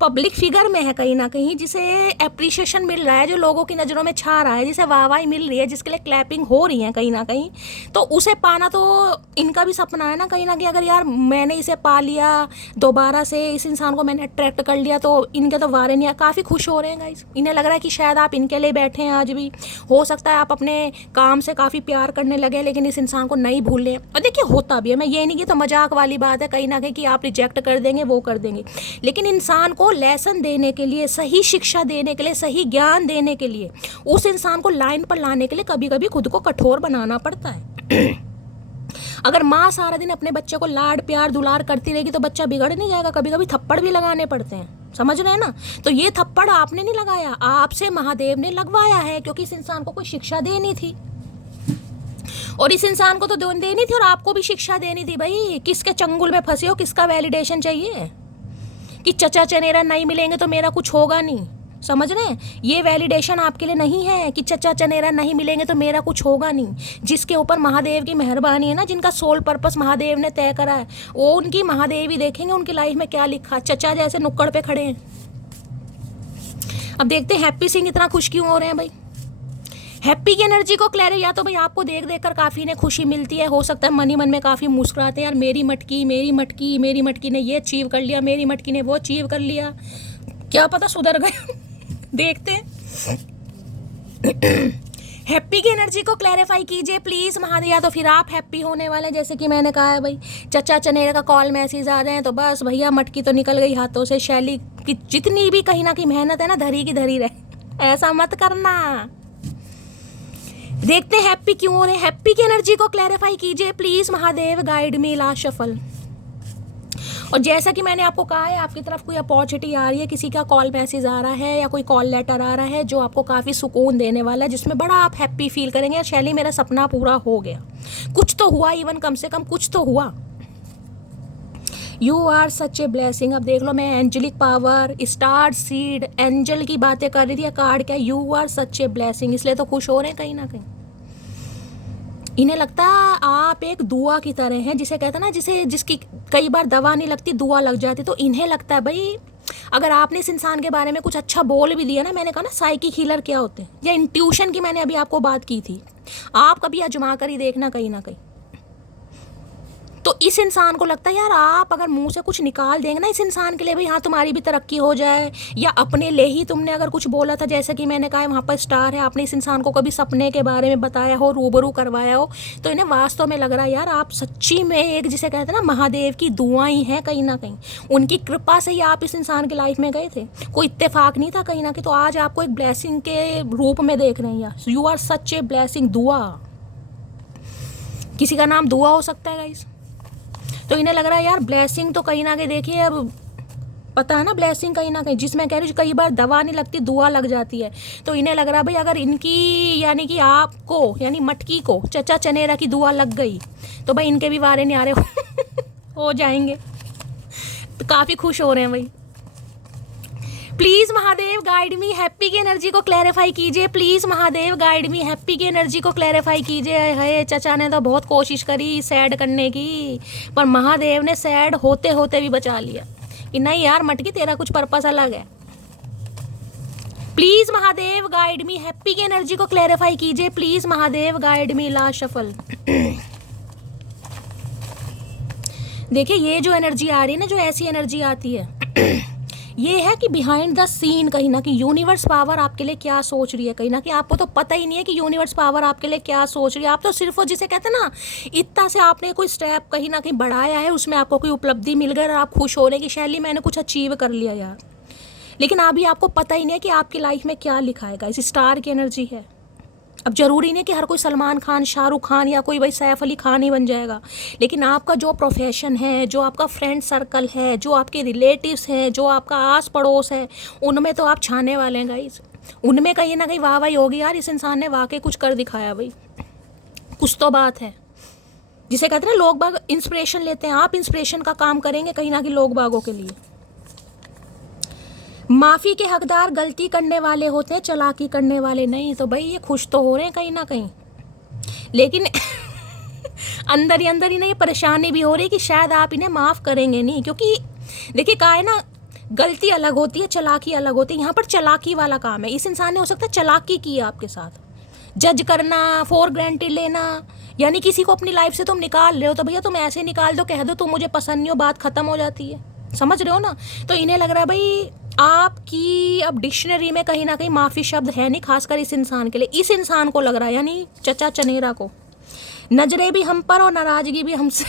पब्लिक फिगर में है कहीं ना कहीं, जिसे एप्रिशिएशन मिल रहा है, जो लोगों की नज़रों में छा रहा है, जिसे वाहवाही मिल रही है, जिसके लिए क्लैपिंग हो रही है कहीं ना कहीं, तो उसे पाना तो इनका भी सपना है ना कहीं ना कहीं। अगर यार मैंने इसे पा लिया दोबारा से, इस इंसान को मैंने अट्रैक्ट कर लिया, तो इनके तो वारे नहीं, काफ़ी खुश हो रहे हैं गाइस। इन्हें लग रहा है कि शायद आप इनके लिए बैठे हैं आज भी। हो सकता है आप अपने काम से काफ़ी प्यार करने लगे, लेकिन इस इंसान को नहीं भूलें। और देखिए होता भी है, मैं ये नहीं कि तो मजाक वाली बात है कहीं ना कहीं कि आप रिजेक्ट कर देंगे, वो कर देंगे, लेकिन इंसान को लेसन देने के लिए, सही शिक्षा देने के लिए, सही ज्ञान देने के लिए, उस इंसान को लाइन पर लाने के लिए कभी कभी खुद को कठोर बनाना पड़ता है। अगर माँ सारा दिन अपने बच्चे को लाड प्यार दुलार करती रहेगी तो बच्चा बिगड़ नहीं जाएगा। कभी कभी थप्पड़ भी लगाने पड़ते हैं, समझ रहे हैं ना। तो ये थप्पड़ आपने नहीं लगाया, आपसे महादेव ने लगवाया है, क्योंकि इस इंसान को कोई शिक्षा देनी थी, और इस इंसान को तो देनी थी, और आपको भी शिक्षा देनी थी। भाई किसके चंगुल में फंसे हो, किसका वैलिडेशन चाहिए कि चचा चनेरा नहीं मिलेंगे तो मेरा कुछ होगा नहीं, समझ रहे हैं। ये वैलिडेशन आपके लिए नहीं है कि चचा चनेरा नहीं मिलेंगे तो मेरा कुछ होगा नहीं। जिसके ऊपर महादेव की मेहरबानी है ना, जिनका सोल पर्पस महादेव ने तय करा है, वो उनकी महादेव ही देखेंगे उनकी लाइफ में क्या लिखा। चचा जैसे नुक्कड़ पे खड़े हैं। अब देखते हैं हैप्पी सिंह इतना खुश क्यों हो रहे हैं। भाई हैप्पी की एनर्जी को क्लियर, या तो भाई आपको देख देख कर काफ़ी ने खुशी मिलती है, हो सकता है मन ही मन में काफ़ी मुस्कुराते हैं, यार मेरी मटकी मेरी मटकी मेरी मटकी ने ये अचीव कर लिया, मेरी मटकी ने वो अचीव कर लिया, क्या पता सुधर गए। देखते हैं हैप्पी की एनर्जी को क्लैरिफाई कीजिए प्लीज़ महादेव। या तो फिर आप हैप्पी होने वाले हैं, जैसे कि मैंने कहा है भाई चचा चनेरा का कॉल मैसेज आ जाए तो बस भैया मटकी तो निकल गई हाथों से। शैली की जितनी भी कहीं ना कहीं मेहनत है ना, धरी की धरी रहे, ऐसा मत करना। देखते हैं हैप्पी क्यों हो रहे हैं। हैप्पी की एनर्जी को क्लैरिफाई कीजिए please Mahadev, guide me. Last shuffle. और जैसा कि मैंने आपको कहा है, आपकी तरफ कोई अपॉर्चुनिटी आ रही है, किसी का कॉल मैसेज आ रहा है या कोई कॉल लेटर आ रहा है जो आपको काफ़ी सुकून देने वाला है, जिसमें बड़ा आप हैप्पी फील करेंगे, शैली मेरा सपना पूरा हो गया, कुछ तो हुआ, इवन कम से कम कुछ तो हुआ। You are such a blessing. अब देख लो, मैं angelic power, star seed, angel की बातें कर रही थी, कार्ड क्या, you are such a blessing, इसलिए तो खुश हो रहे हैं कहीं ना कहीं। इन्हें लगता है आप एक दुआ की तरह हैं, जिसे कहते हैं ना, जिसकी कई बार दवा नहीं लगती, दुआ लग जाती। तो इन्हें लगता है भाई अगर आपने इस इंसान के बारे में कुछ अच्छा बोल भी दिया ना, मैंने कहा ना साइकिक हीलर क्या होते हैं, या इंट्यूशन की मैंने अभी आपको बात की थी, आप कभी आजमा कर ही देखना कहीं ना कहीं। तो इस इंसान को लगता है यार आप अगर मुंह से कुछ निकाल देंगे ना इस इंसान के लिए, भाई हाँ तुम्हारी भी तरक्की हो जाए, या अपने लिए ही तुमने अगर कुछ बोला था, जैसे कि मैंने कहा वहाँ पर स्टार है, आपने इस इंसान को कभी सपने के बारे में बताया हो, रूबरू करवाया हो, तो इन्हें वास्तव में लग रहा है यार आप सच्ची में एक, जिसे कहते हैं ना, महादेव की दुआएं हैं कहीं ना कहीं, उनकी कृपा से ही आप इस इंसान की लाइफ में गए थे, कोई इत्तेफाक नहीं था कहीं ना कहीं। तो आज आपको एक ब्लेसिंग के रूप में देख रहे हैं यार, you are such a blessing. दुआ, किसी का नाम दुआ हो सकता है गाइस। तो इन्हें लग रहा है यार ब्लेसिंग तो कहीं ना कहीं, देखिए अब पता है ना, ब्लेसिंग कहीं ना कहीं, जिसमें कह रही हूँ कई बार दवा नहीं लगती, दुआ लग जाती है। तो इन्हें लग रहा है भाई अगर इनकी, यानी कि आपको, यानी मटकी को चचा चनेरा की दुआ लग गई तो भाई इनके भी वारे न्यारे हो जाएंगे। तो काफ़ी खुश हो रहे हैं भाई। Please Mahadev guide me, happy की एनर्जी को क्लैरिफाई कीजिए। Please Mahadev guide me, happy की एनर्जी को क्लैरिफाई कीजिए। है चचा ने तो बहुत कोशिश करी सैड करने की, पर महादेव ने सैड होते होते भी बचा लिया कि नहीं यार मटकी, तेरा कुछ पर्पस अलग है। Please Mahadev guide me, happy की एनर्जी को क्लैरिफाई कीजिए। Please Mahadev guide me. Last shuffle. देखिए ये जो एनर्जी आ रही है ना, जो ऐसी एनर्जी आती है ये है कि बिहाइंड द सीन कहीं ना कहीं यूनिवर्स पावर आपके लिए क्या सोच रही है। कहीं ना कहीं आपको तो पता ही नहीं है कि यूनिवर्स पावर आपके लिए क्या सोच रही है। आप तो सिर्फ जिसे कहते हैं ना, इतना से आपने कोई स्टेप कहीं ना कहीं बढ़ाया है, उसमें आपको कोई उपलब्धि मिल गई और आप खुश होने की शैली मैंने कुछ अचीव कर लिया यार। लेकिन अभी आपको पता ही नहीं है कि आपकी लाइफ में क्या लिखा है। इस स्टार की एनर्जी है। अब जरूरी नहीं कि हर कोई सलमान खान, शाहरुख खान या कोई भाई सैफ अली खान ही बन जाएगा, लेकिन आपका जो प्रोफेशन है, जो आपका फ्रेंड सर्कल है, जो आपके रिलेटिव्स हैं, जो आपका आस पड़ोस है, उनमें तो आप छाने वाले हैं गाइस। उनमें कहीं ना कहीं वाह वाही होगी यार, इस इंसान ने वाकई कुछ कर दिखाया भाई, कुछ तो बात है। जिसे कहते हैं ना लोग बाग इंस्पिरेशन लेते हैं, आप इंस्पिरेशन का काम करेंगे कहीं ना कहीं लोग बागों के लिए। माफ़ी के हकदार गलती करने वाले होते हैं, चालाकी करने वाले नहीं। तो भाई ये खुश तो हो रहे हैं कहीं ना कहीं, लेकिन अंदर ही ना ये परेशानी भी हो रही है कि शायद आप इन्हें माफ़ करेंगे नहीं। क्योंकि देखिए कहा है ना, गलती अलग होती है, चालाकी अलग होती है। यहाँ पर चालाकी वाला काम है। इस इंसान ने हो सकता है चालाकी की है आपके साथ, जज करना, फॉर ग्रांटेड लेना, यानी किसी को अपनी लाइफ से तुम निकाल रहे हो तो भैया तुम ऐसे निकाल दो, कह दो तुम मुझे पसंद नहीं हो, बात खत्म हो जाती है। समझ रहे हो ना? तो इन्हें लग रहा है भाई आपकी अब डिक्शनरी में कहीं ना कहीं माफ़ी शब्द है नहीं, खासकर इस इंसान के लिए। इस इंसान को लग रहा है, यानी चचा चनेरा को, नजरें भी हम पर और नाराजगी भी हमसे।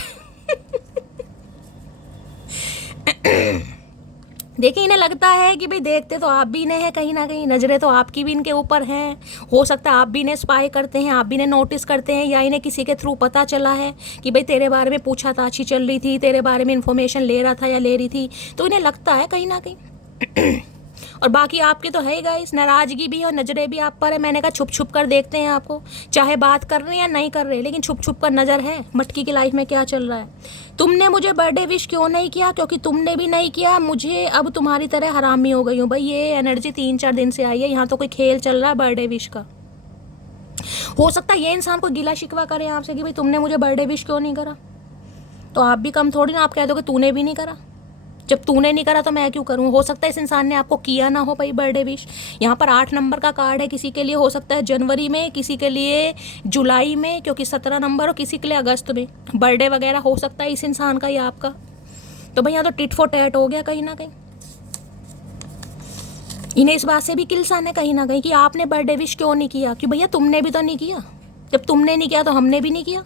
देखिए इन्हें लगता है कि भाई देखते तो आप भी इन्हें हैं, कहीं ना कहीं नज़रें तो आपकी भी इनके ऊपर हैं। हो सकता है आप भी इन्हें स्पाई करते हैं, आप भी इन्हें नोटिस करते हैं, या इन्हें किसी के थ्रू पता चला है कि भाई तेरे बारे में पूछा ताछी चल रही थी, तेरे बारे में इन्फॉर्मेशन ले रहा था या ले रही थी। तो इन्हें लगता है कहीं ना कहीं। और बाकी आपके तो है गाइस, नाराज़गी भी और नज़रें भी आप पर है। मैंने कहा छुप छुप कर देखते हैं आपको, चाहे बात कर रहे हैं या नहीं कर रहे, लेकिन छुप छुप कर नज़र है मटकी की लाइफ में क्या चल रहा है। तुमने मुझे बर्थडे विश क्यों नहीं किया? क्योंकि तुमने भी नहीं किया मुझे, अब तुम्हारी तरह हरामी हो गई हूँ। भाई ये एनर्जी 3-4 दिन से आई है। यहाँ तो कोई खेल चल रहा है बर्थडे विश का। हो सकता है ये इंसान को गिला शिकवा करे आपसे कि भाई तुमने मुझे बर्थडे विश क्यों नहीं करा। तो आप भी कम थोड़ी ना, आप कह दो कि तूने भी नहीं करा। जब तूने नहीं करा तो मैं क्यों करूँ? हो सकता है इस इंसान ने आपको किया ना हो भाई बर्थडे विश। यहाँ पर 8 नंबर का कार्ड है, किसी के लिए हो सकता है जनवरी में, किसी के लिए जुलाई में, क्योंकि 17 नंबर, और किसी के लिए अगस्त में बर्थडे वगैरह हो सकता है इस इंसान का या आपका। तो भाई यहाँ तो टिट फॉर टैट हो गया कहीं ना कहीं। इन्हें इस बात से भी किलसन है कहीं ना कहीं कि आपने बर्थडे विश क्यों नहीं किया, कि भैया तुमने भी तो नहीं किया। जब तुमने नहीं किया तो हमने भी नहीं किया,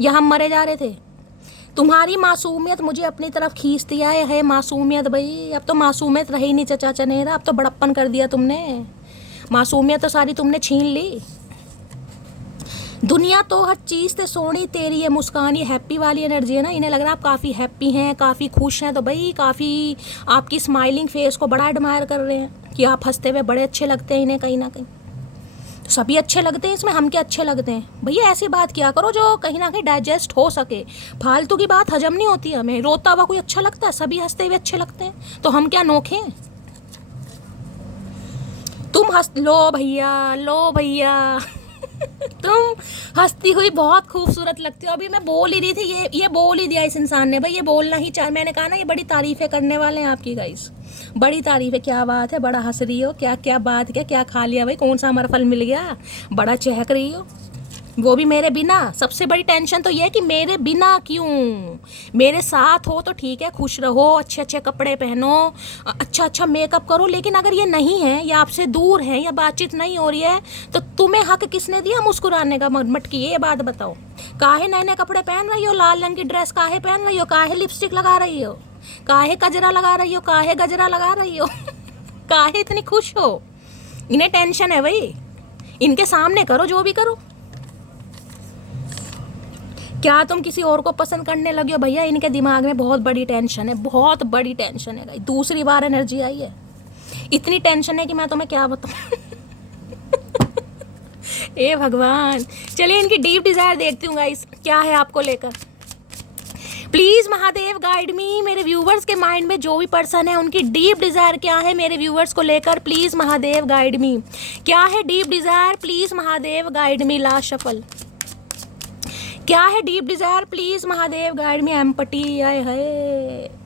या हम मरे जा रहे थे। तुम्हारी मासूमियत मुझे अपनी तरफ खींच दिया है मासूमियत। भाई अब तो मासूमियत रही नहीं चचा चनेरा, अब तो बड़प्पन कर दिया तुमने। मासूमियत तो सारी तुमने छीन ली। दुनिया तो हर चीज़ से सोनी तेरी ये मुस्कान, ये हैप्पी वाली एनर्जी है ना। इन्हें लग रहा है आप काफ़ी हैप्पी हैं, काफ़ी खुश हैं। तो भाई काफ़ी आपकी स्माइलिंग फेस को बड़ा एडमायर कर रहे हैं कि आप हंसते हुए बड़े अच्छे लगते हैं इन्हें कहीं ना कहीं। सभी अच्छे लगते हैं इसमें, हम क्या अच्छे लगते हैं? भैया ऐसी बात किया करो जो कहीं ना कहीं डाइजेस्ट हो सके। फालतू की बात हजम नहीं होती हमें। रोता हुआ कोई अच्छा लगता है? सभी हंसते हुए अच्छे लगते हैं, तो हम क्या नोखे हैं? तुम हंस लो भैया, लो भैया। तुम हंसती हुई बहुत खूबसूरत लगती हो। अभी मैं बोल ही रही थी, ये बोल ही दिया इस इंसान ने। भाई ये बोलना ही चाह, मैंने कहा ना ये बड़ी तारीफें करने वाले हैं आपकी गाइस, बड़ी तारीफ है। क्या बात है, बड़ा हंस रही हो, क्या क्या बात, क्या खा लिया भाई, कौन सा हमारा फल मिल गया, बड़ा चहक रही हो, वो भी मेरे बिना। सबसे बड़ी टेंशन तो ये है कि मेरे बिना क्यों? मेरे साथ हो तो ठीक है, खुश रहो, अच्छे अच्छे कपड़े पहनो, अच्छा अच्छा मेकअप करो, लेकिन अगर ये नहीं है या आपसे दूर है या बातचीत नहीं हो रही है तो तुम्हें हक किसने दिया मुस्कुराने का? मटकी ये बात बताओ। काहे नए नए कपड़े पहन रही हो, लाल रंग की ड्रेस काहे पहन रही हो, काहे लिपस्टिक लगा रही हो, काहे कजरा लगा रही हो, काहे गजरा लगा रही हो, काहे इतनी खुश हो? इन्हें टेंशन है भाई, इनके सामने करो जो भी करो। क्या तुम किसी और को पसंद करने लगे हो? भैया इनके दिमाग में बहुत बड़ी टेंशन है, बहुत बड़ी टेंशन है। दूसरी बार एनर्जी आई है, इतनी टेंशन है कि मैं तुम्हें क्या बताऊं। ए भगवान। चलिए इनकी डीप डिजायर देखती हूँ गाइस, क्या है आपको लेकर। प्लीज महादेव गाइड मी। मेरे व्यूवर्स के माइंड में जो भी पर्सन है उनकी डीप डिजायर क्या है मेरे व्यूवर्स को लेकर, प्लीज महादेव गाइड मी। क्या है deep Dzire, please Mahadev guide me. Last shuffle, क्या है deep Dzire, please Mahadev guide me. Empty, आए है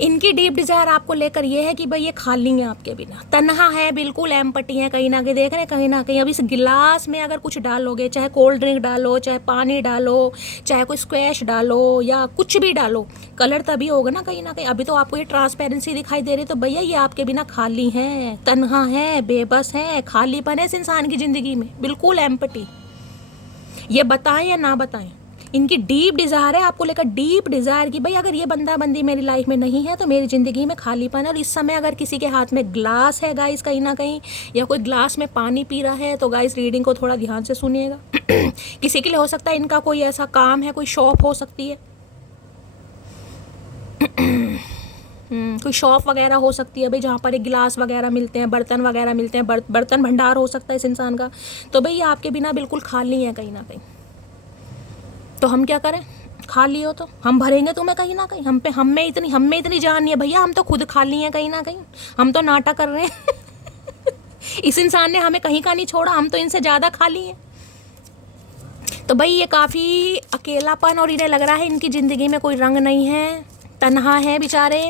इनकी डीप डिजायर आपको लेकर ये है कि भाई ये खाली है आपके बिना, तन्हा है, बिल्कुल एम्पटी है। कहीं ना कहीं देख रहे हैं, कहीं ना कहीं अब इस गिलास में अगर कुछ डालोगे, चाहे कोल्ड ड्रिंक डालो, चाहे पानी डालो, चाहे कोई स्क्वैश डालो या कुछ भी डालो, कलर तभी होगा ना कहीं ना कहीं। अभी तो आपको ये ट्रांसपेरेंसी दिखाई दे रही, तो भैया ये आपके बिना खाली है, तन्हा है, बेबस है, खालीपन है इस इंसान की जिंदगी में, बिल्कुल एम्पटी। ये बताएं या ना बताएं, इनकी डीप डिज़ायर है आपको लेकर, डीप डिज़ायर की भाई अगर ये बंदा बंदी मेरी लाइफ में नहीं है तो मेरी ज़िंदगी में खालीपन है। और इस समय अगर किसी के हाथ में ग्लास है गाइस कहीं ना कहीं, या कोई ग्लास में पानी पी रहा है, तो गाइस रीडिंग को थोड़ा ध्यान से सुनिएगा। किसी के लिए हो सकता है इनका कोई ऐसा काम है, कोई शॉप हो सकती है, कोई शॉप वगैरह हो सकती है भाई, जहाँ पर एक गिलास वगैरह मिलते हैं, बर्तन वगैरह मिलते हैं, बर्तन भंडार हो सकता है इस इंसान का। तो भाई ये आपके बिना बिल्कुल खाली है कहीं ना कहीं। तो हम क्या करें, खाली हो तो हम भरेंगे तुम्हें कहीं ना कहीं। हम में इतनी जान नहीं है भैया, हम तो खुद खाली हैं कहीं ना कहीं, हम तो नाटक कर रहे हैं। इस इंसान ने हमें कहीं का नहीं छोड़ा, हम तो इनसे ज़्यादा खाली हैं। तो भाई ये काफ़ी अकेलापन, और इन्हें लग रहा है इनकी ज़िंदगी में कोई रंग नहीं है, तन्हा है बेचारे,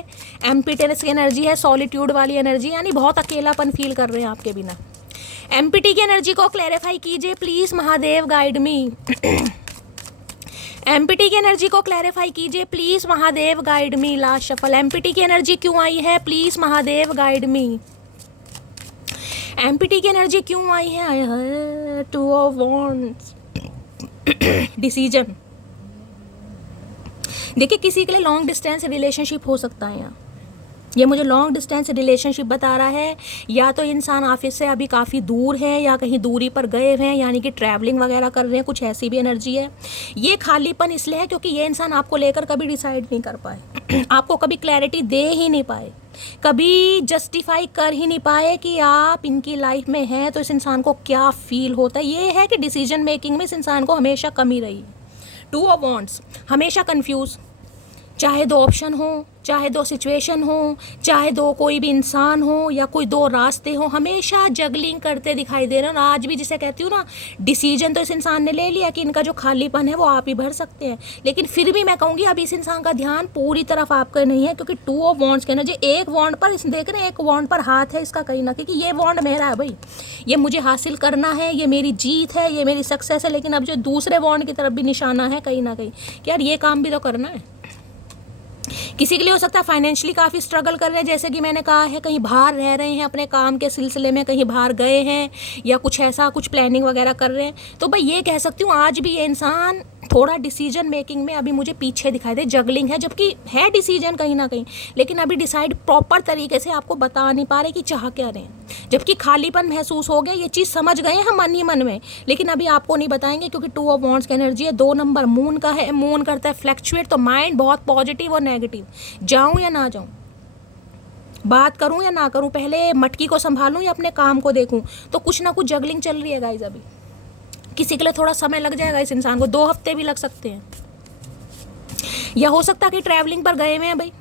एम्पीटेनेस की एनर्जी है, सॉलिट्यूड वाली एनर्जी, यानी बहुत अकेलापन फील कर रहे हैं आपके बिना। एमपीटी की एनर्जी को क्लैरिफाई कीजिए please Mahadev guide me. Empty की एनर्जी को क्लैरिफाई कीजिए please Mahadev guide me. Last shuffle, empty की एनर्जी क्यों आई है, please Mahadev guide me. Empty की एनर्जी क्यों आई है, टू ऑफ वॉन्ड्स, डिसीजन। देखिए किसी के लिए लॉन्ग डिस्टेंस रिलेशनशिप हो सकता है, यहाँ ये मुझे लॉन्ग डिस्टेंस रिलेशनशिप बता रहा है, या तो इंसान ऑफिस से अभी काफ़ी दूर है या कहीं दूरी पर गए हुए हैं, यानी कि ट्रैवलिंग वगैरह कर रहे हैं, कुछ ऐसी भी एनर्जी है। ये खालीपन इसलिए है क्योंकि ये इंसान आपको लेकर कभी डिसाइड नहीं कर पाए, आपको कभी क्लैरिटी दे ही नहीं पाए, कभी जस्टिफाई कर ही नहीं पाए कि आप इनकी लाइफ में हैं तो इस इंसान को क्या फील होता है। ये है कि डिसीजन मेकिंग में इस इंसान को हमेशा कमी रही। टू ऑफ वॉन्ड्स, हमेशा कन्फ्यूज़, चाहे दो ऑप्शन हो, चाहे दो सिचुएशन हो, चाहे दो कोई भी इंसान हो या कोई दो रास्ते हो, हमेशा जगलिंग करते दिखाई दे रहे हैं। और आज भी जिसे कहती हूँ ना, डिसीजन तो इस इंसान ने ले लिया कि इनका जो खालीपन है वो आप ही भर सकते हैं, लेकिन फिर भी मैं कहूँगी अभी इस इंसान का ध्यान पूरी तरफ आपका नहीं है, क्योंकि टू ऑफ वॉन्ड्स के एनर्जी, एक वॉन्ड पर इस देख रहे हैं, एक वॉन्ड पर हाथ है इसका कहीं ना, क्योंकि ये वॉन्ड मेरा है भाई, ये मुझे हासिल करना है, ये मेरी जीत है, ये मेरी सक्सेस है। लेकिन अब जो दूसरे वॉन्ड की तरफ भी निशाना है कहीं ना कहीं कि यार ये काम भी तो करना है। किसी के लिए हो सकता है फाइनेंशियली काफ़ी स्ट्रगल कर रहे हैं, जैसे कि मैंने कहा है, कहीं बाहर रह रहे हैं अपने काम के सिलसिले में, कहीं बाहर गए हैं या कुछ ऐसा कुछ प्लानिंग वगैरह कर रहे हैं। तो भाई ये कह सकती हूँ आज भी ये इंसान थोड़ा डिसीजन मेकिंग में अभी मुझे पीछे दिखाई दे, जगलिंग है, जबकि है डिसीजन कहीं ना कहीं, लेकिन अभी डिसाइड प्रॉपर तरीके से आपको बता नहीं पा रहे कि चाह क्या रहे हैं। जबकि खालीपन महसूस हो गया, ये चीज़ समझ गए हैं मन ही मन में, लेकिन अभी आपको नहीं बताएंगे क्योंकि टू ऑफ वॉन्ड्स की एनर्जी है, 2 नंबर मून का है, मून करता है फ्लैक्चुएट, तो माइंड बहुत पॉजिटिव और नेगेटिव, जाऊँ या ना जाऊँ, बात करूँ या ना करूँ, पहले मटकी को संभालूँ या अपने काम को देखूँ, तो कुछ ना कुछ जगलिंग चल रही है गाइज। अभी किसी के लिए थोड़ा समय लग जाएगा, इस इंसान को 2 हफ्ते भी लग सकते हैं, या हो सकता है कि ट्रैवलिंग पर गए हुए हैं भाई।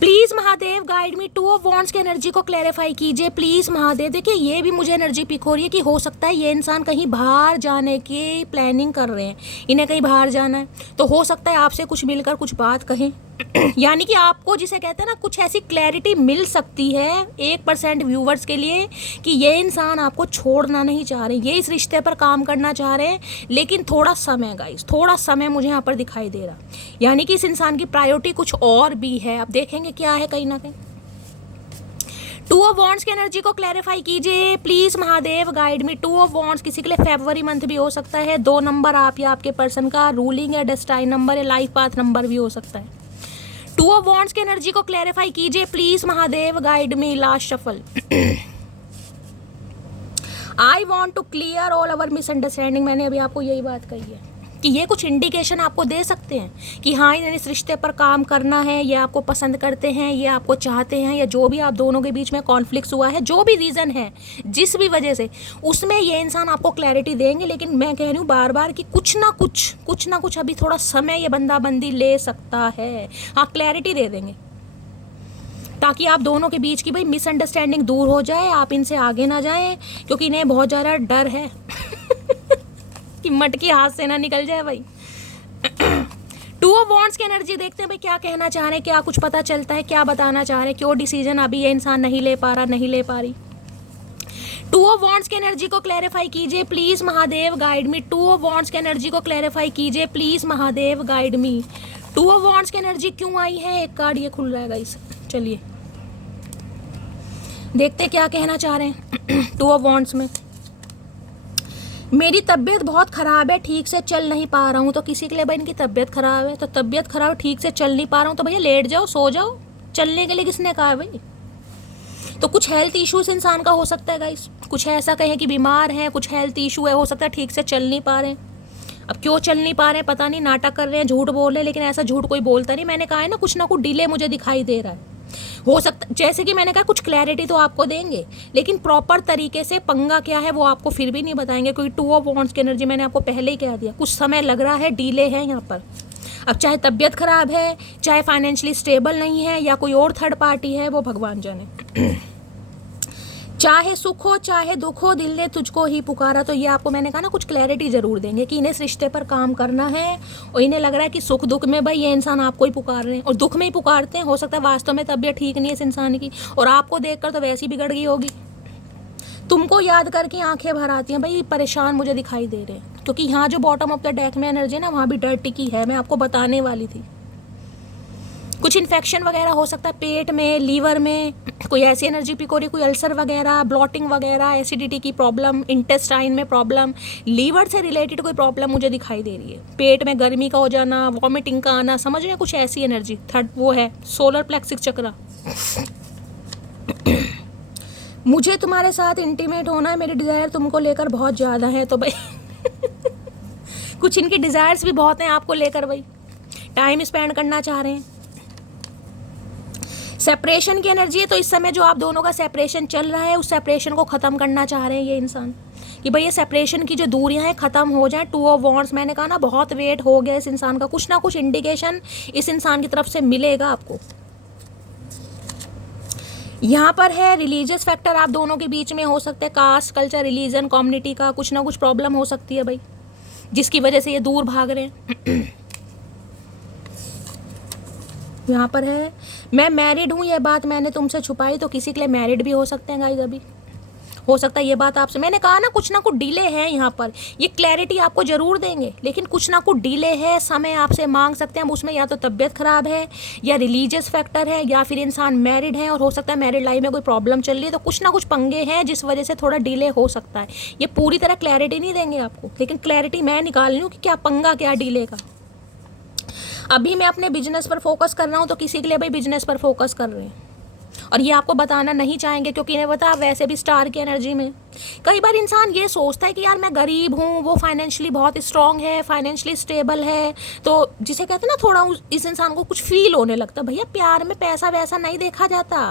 Please Mahadev guide me, to of wands की एनर्जी को क्लैरिफाई कीजिए प्लीज़ महादेव। देखिए ये भी मुझे एनर्जी पिक हो रही है कि हो सकता है ये इंसान कहीं बाहर जाने की प्लानिंग कर रहे हैं, इन्हें कहीं बाहर जाना है, तो हो सकता है आपसे कुछ मिलकर कुछ बात कहें, यानी कि आपको जिसे कहते हैं ना, कुछ ऐसी क्लैरिटी मिल सकती है 1% व्यूवर्स के लिए कि ये इंसान आपको छोड़ना नहीं चाह रहे, ये इस रिश्ते पर काम करना चाह रहे हैं, लेकिन थोड़ा समय गाइस, थोड़ा समय मुझे यहाँ पर दिखाई दे रहा, यानी कि इस इंसान की प्रायोरिटी कुछ और भी है। अब देखेंगे क्या है कहीं ना कहीं। टू ऑफ वॉन्ड्स की एनर्जी को क्लैरिफाई कीजिए please Mahadev guide me. To of wands किसी के लिए फरवरी मंथ भी हो सकता है, 2 नंबर आप या आपके पर्सन का रूलिंग या डेस्टाइन नंबर या लाइफ पाथ नंबर भी हो सकता है। टू ऑफ वॉन्ड्स की एनर्जी को क्लैरिफाई कीजिए please Mahadev guide me. Last shuffle, I want to clear all our misunderstanding, मैंने अभी आपको यही बात कही है, कि ये कुछ इंडिकेशन आपको दे सकते हैं कि हाँ इन्हें इस रिश्ते पर काम करना है, ये आपको पसंद करते हैं, ये आपको चाहते हैं, या जो भी आप दोनों के बीच में कॉन्फ्लिक्ट्स हुआ है, जो भी रीज़न है, जिस भी वजह से, उसमें ये इंसान आपको क्लैरिटी देंगे। लेकिन मैं कह रही हूँ बार बार कि कुछ ना कुछ अभी थोड़ा समय ये बंदी ले सकता है। हाँ, क्लैरिटी दे देंगे ताकि आप दोनों के बीच की भाई मिसअंडरस्टैंडिंग दूर हो जाए, आप इनसे आगे ना जाएं, क्योंकि इन्हें बहुत ज़्यादा डर है कि मटकी हाथ से ना निकल जाए भाई। टू ऑफ वॉन्ड्स की एनर्जी देखते हैं भाई, क्या कहना चाह रहे हैं, क्या कुछ पता चलता है, क्या बताना चाह रहे हैं, क्यों डिसीजन अभी ये इंसान नहीं ले पा रहा, नहीं ले पा रही। टू ऑफ वॉन्ड्स की एनर्जी को क्लैरिफाई कीजिए please Mahadev, guide me. To of wands की एनर्जी को क्लैरिफाई कीजिए please Mahadev, guide me. To of wands की एनर्जी क्यों आई है? एक कार्ड ये खुल रहा है गाइस, चलिए देखते क्या कहना चाह रहे हैं। टू ऑफ वॉन्ड्स में, मेरी तबीयत बहुत ख़राब है, ठीक से चल नहीं पा रहा हूँ। तो किसी के लिए भाई इनकी तबीयत ख़राब है, तो तबीयत ख़राब, ठीक से चल नहीं पा रहा हूँ, तो भैया लेट जाओ, सो जाओ। चलने के लिए किसने कहा है भाई? तो कुछ हेल्थ इश्यूज इंसान का हो सकता है गाइस, कुछ ऐसा कहें कि बीमार है, कुछ हेल्थ इशू है, हो सकता है ठीक से चल नहीं पा रहे हैं। अब क्यों चल नहीं पा रहे हैं पता नहीं, नाटक कर रहे हैं, झूठ बोल रहे हैं, लेकिन ऐसा झूठ कोई बोलता नहीं। मैंने कहा है ना, कुछ ना कुछ डिले मुझे दिखाई दे रहा है। हो सकता, जैसे कि मैंने कहा, कुछ क्लैरिटी तो आपको देंगे, लेकिन प्रॉपर तरीके से पंगा क्या है वो आपको फिर भी नहीं बताएंगे, क्योंकि टू ऑफ वॉन्ड्स की एनर्जी मैंने आपको पहले ही कह दिया, कुछ समय लग रहा है, डिले है यहाँ पर। अब चाहे तबीयत खराब है, चाहे फाइनेंशियली स्टेबल नहीं है, या कोई और थर्ड पार्टी है, वो भगवान जाने। चाहे सुख हो चाहे दुख हो, दिल ने तुझको ही पुकारा। तो ये आपको मैंने कहा ना, कुछ क्लैरिटी जरूर देंगे कि इन्हें इस रिश्ते पर काम करना है, और इन्हें लग रहा है कि सुख दुख में भाई ये इंसान आपको ही पुकार रहे हैं, और दुख में ही पुकारते हैं। हो सकता है वास्तव में तबीयत ठीक नहीं है इस इंसान की, और आपको देखकर तो वैसी बिगड़ गई होगी, तुमको याद करके आंखें भर आती हैं भाई, परेशान मुझे दिखाई दे रहे हैं। क्योंकि यहाँ जो बॉटम ऑफ द डेक में एनर्जी है ना, वहाँ भी डर टिकी है, मैं आपको बताने वाली थी। कुछ इन्फेक्शन वगैरह हो सकता है पेट में, लीवर में, कोई ऐसी एनर्जी पिक हो रही है, कोई अल्सर वगैरह, ब्लॉटिंग वगैरह, एसिडिटी की प्रॉब्लम, इंटेस्टाइन में प्रॉब्लम, लीवर से रिलेटेड कोई प्रॉब्लम मुझे दिखाई दे रही है, पेट में गर्मी का हो जाना, वॉमिटिंग का आना, समझ रहे हैं, कुछ ऐसी एनर्जी। थर्ड वो है सोलर प्लेक्सिस चक्र। मुझे तुम्हारे साथ इंटीमेट होना है, मेरी डिज़ायर तुमको लेकर बहुत ज़्यादा है। तो भाई कुछ इनकी डिज़ायर्स भी बहुत हैं आपको लेकर, भाई टाइम स्पेंड करना चाह रहे हैं। सेपरेशन की एनर्जी है, तो इस समय जो आप दोनों का सेपरेशन चल रहा है, उस सेपरेशन को ख़त्म करना चाह रहे हैं ये इंसान, कि भाई ये सेपरेशन की जो दूरियां हैं ख़त्म हो जाए। टू ऑफ वॉन्ड्स, मैंने कहा ना बहुत वेट हो गया इस इंसान का, कुछ ना कुछ इंडिकेशन इस इंसान की तरफ से मिलेगा आपको। यहाँ पर है रिलीजियस फैक्टर आप दोनों के बीच में हो सकते हैं, कास्ट, कल्चर, रिलीजन, कम्युनिटी का कुछ ना कुछ प्रॉब्लम हो सकती है भाई, जिसकी वजह से ये दूर भाग रहे हैं। यहाँ पर है मैं मैरिड हूँ, ये बात मैंने तुमसे छुपाई। तो किसी के लिए मैरिड भी हो सकते हैं गाइस, अभी हो सकता है ये बात आपसे, मैंने कहा ना कुछ ना कुछ डिले है यहाँ पर। ये क्लैरिटी आपको ज़रूर देंगे, लेकिन कुछ ना कुछ डिले है, समय आपसे मांग सकते हैं। उसमें या तो तबीयत ख़राब है, या रिलीजियस फैक्टर है, या फिर इंसान मैरिड है, और हो सकता है मैरिड लाइफ में कोई प्रॉब्लम चल रही है। तो कुछ ना कुछ पंगे हैं जिस वजह से थोड़ा डिले हो सकता है। ये पूरी तरह क्लैरिटी नहीं देंगे आपको, लेकिन क्लैरिटी मैं निकाल रही हूँ कि क्या पंगा, क्या डिले का। अभी मैं अपने बिजनेस पर फोकस कर रहा हूँ, तो किसी के लिए भाई बिजनेस पर फोकस कर रहे हैं, और ये आपको बताना नहीं चाहेंगे, क्योंकि इन्हें पता वैसे भी स्टार की एनर्जी में कई बार इंसान ये सोचता है कि यार मैं गरीब हूँ, वो फाइनेंशियली बहुत स्ट्रांग है, फाइनेंशियली स्टेबल है, तो जिसे कहते हैं ना थोड़ा इस इंसान को कुछ फील होने लगता है। भैया प्यार में पैसा वैसा नहीं देखा जाता,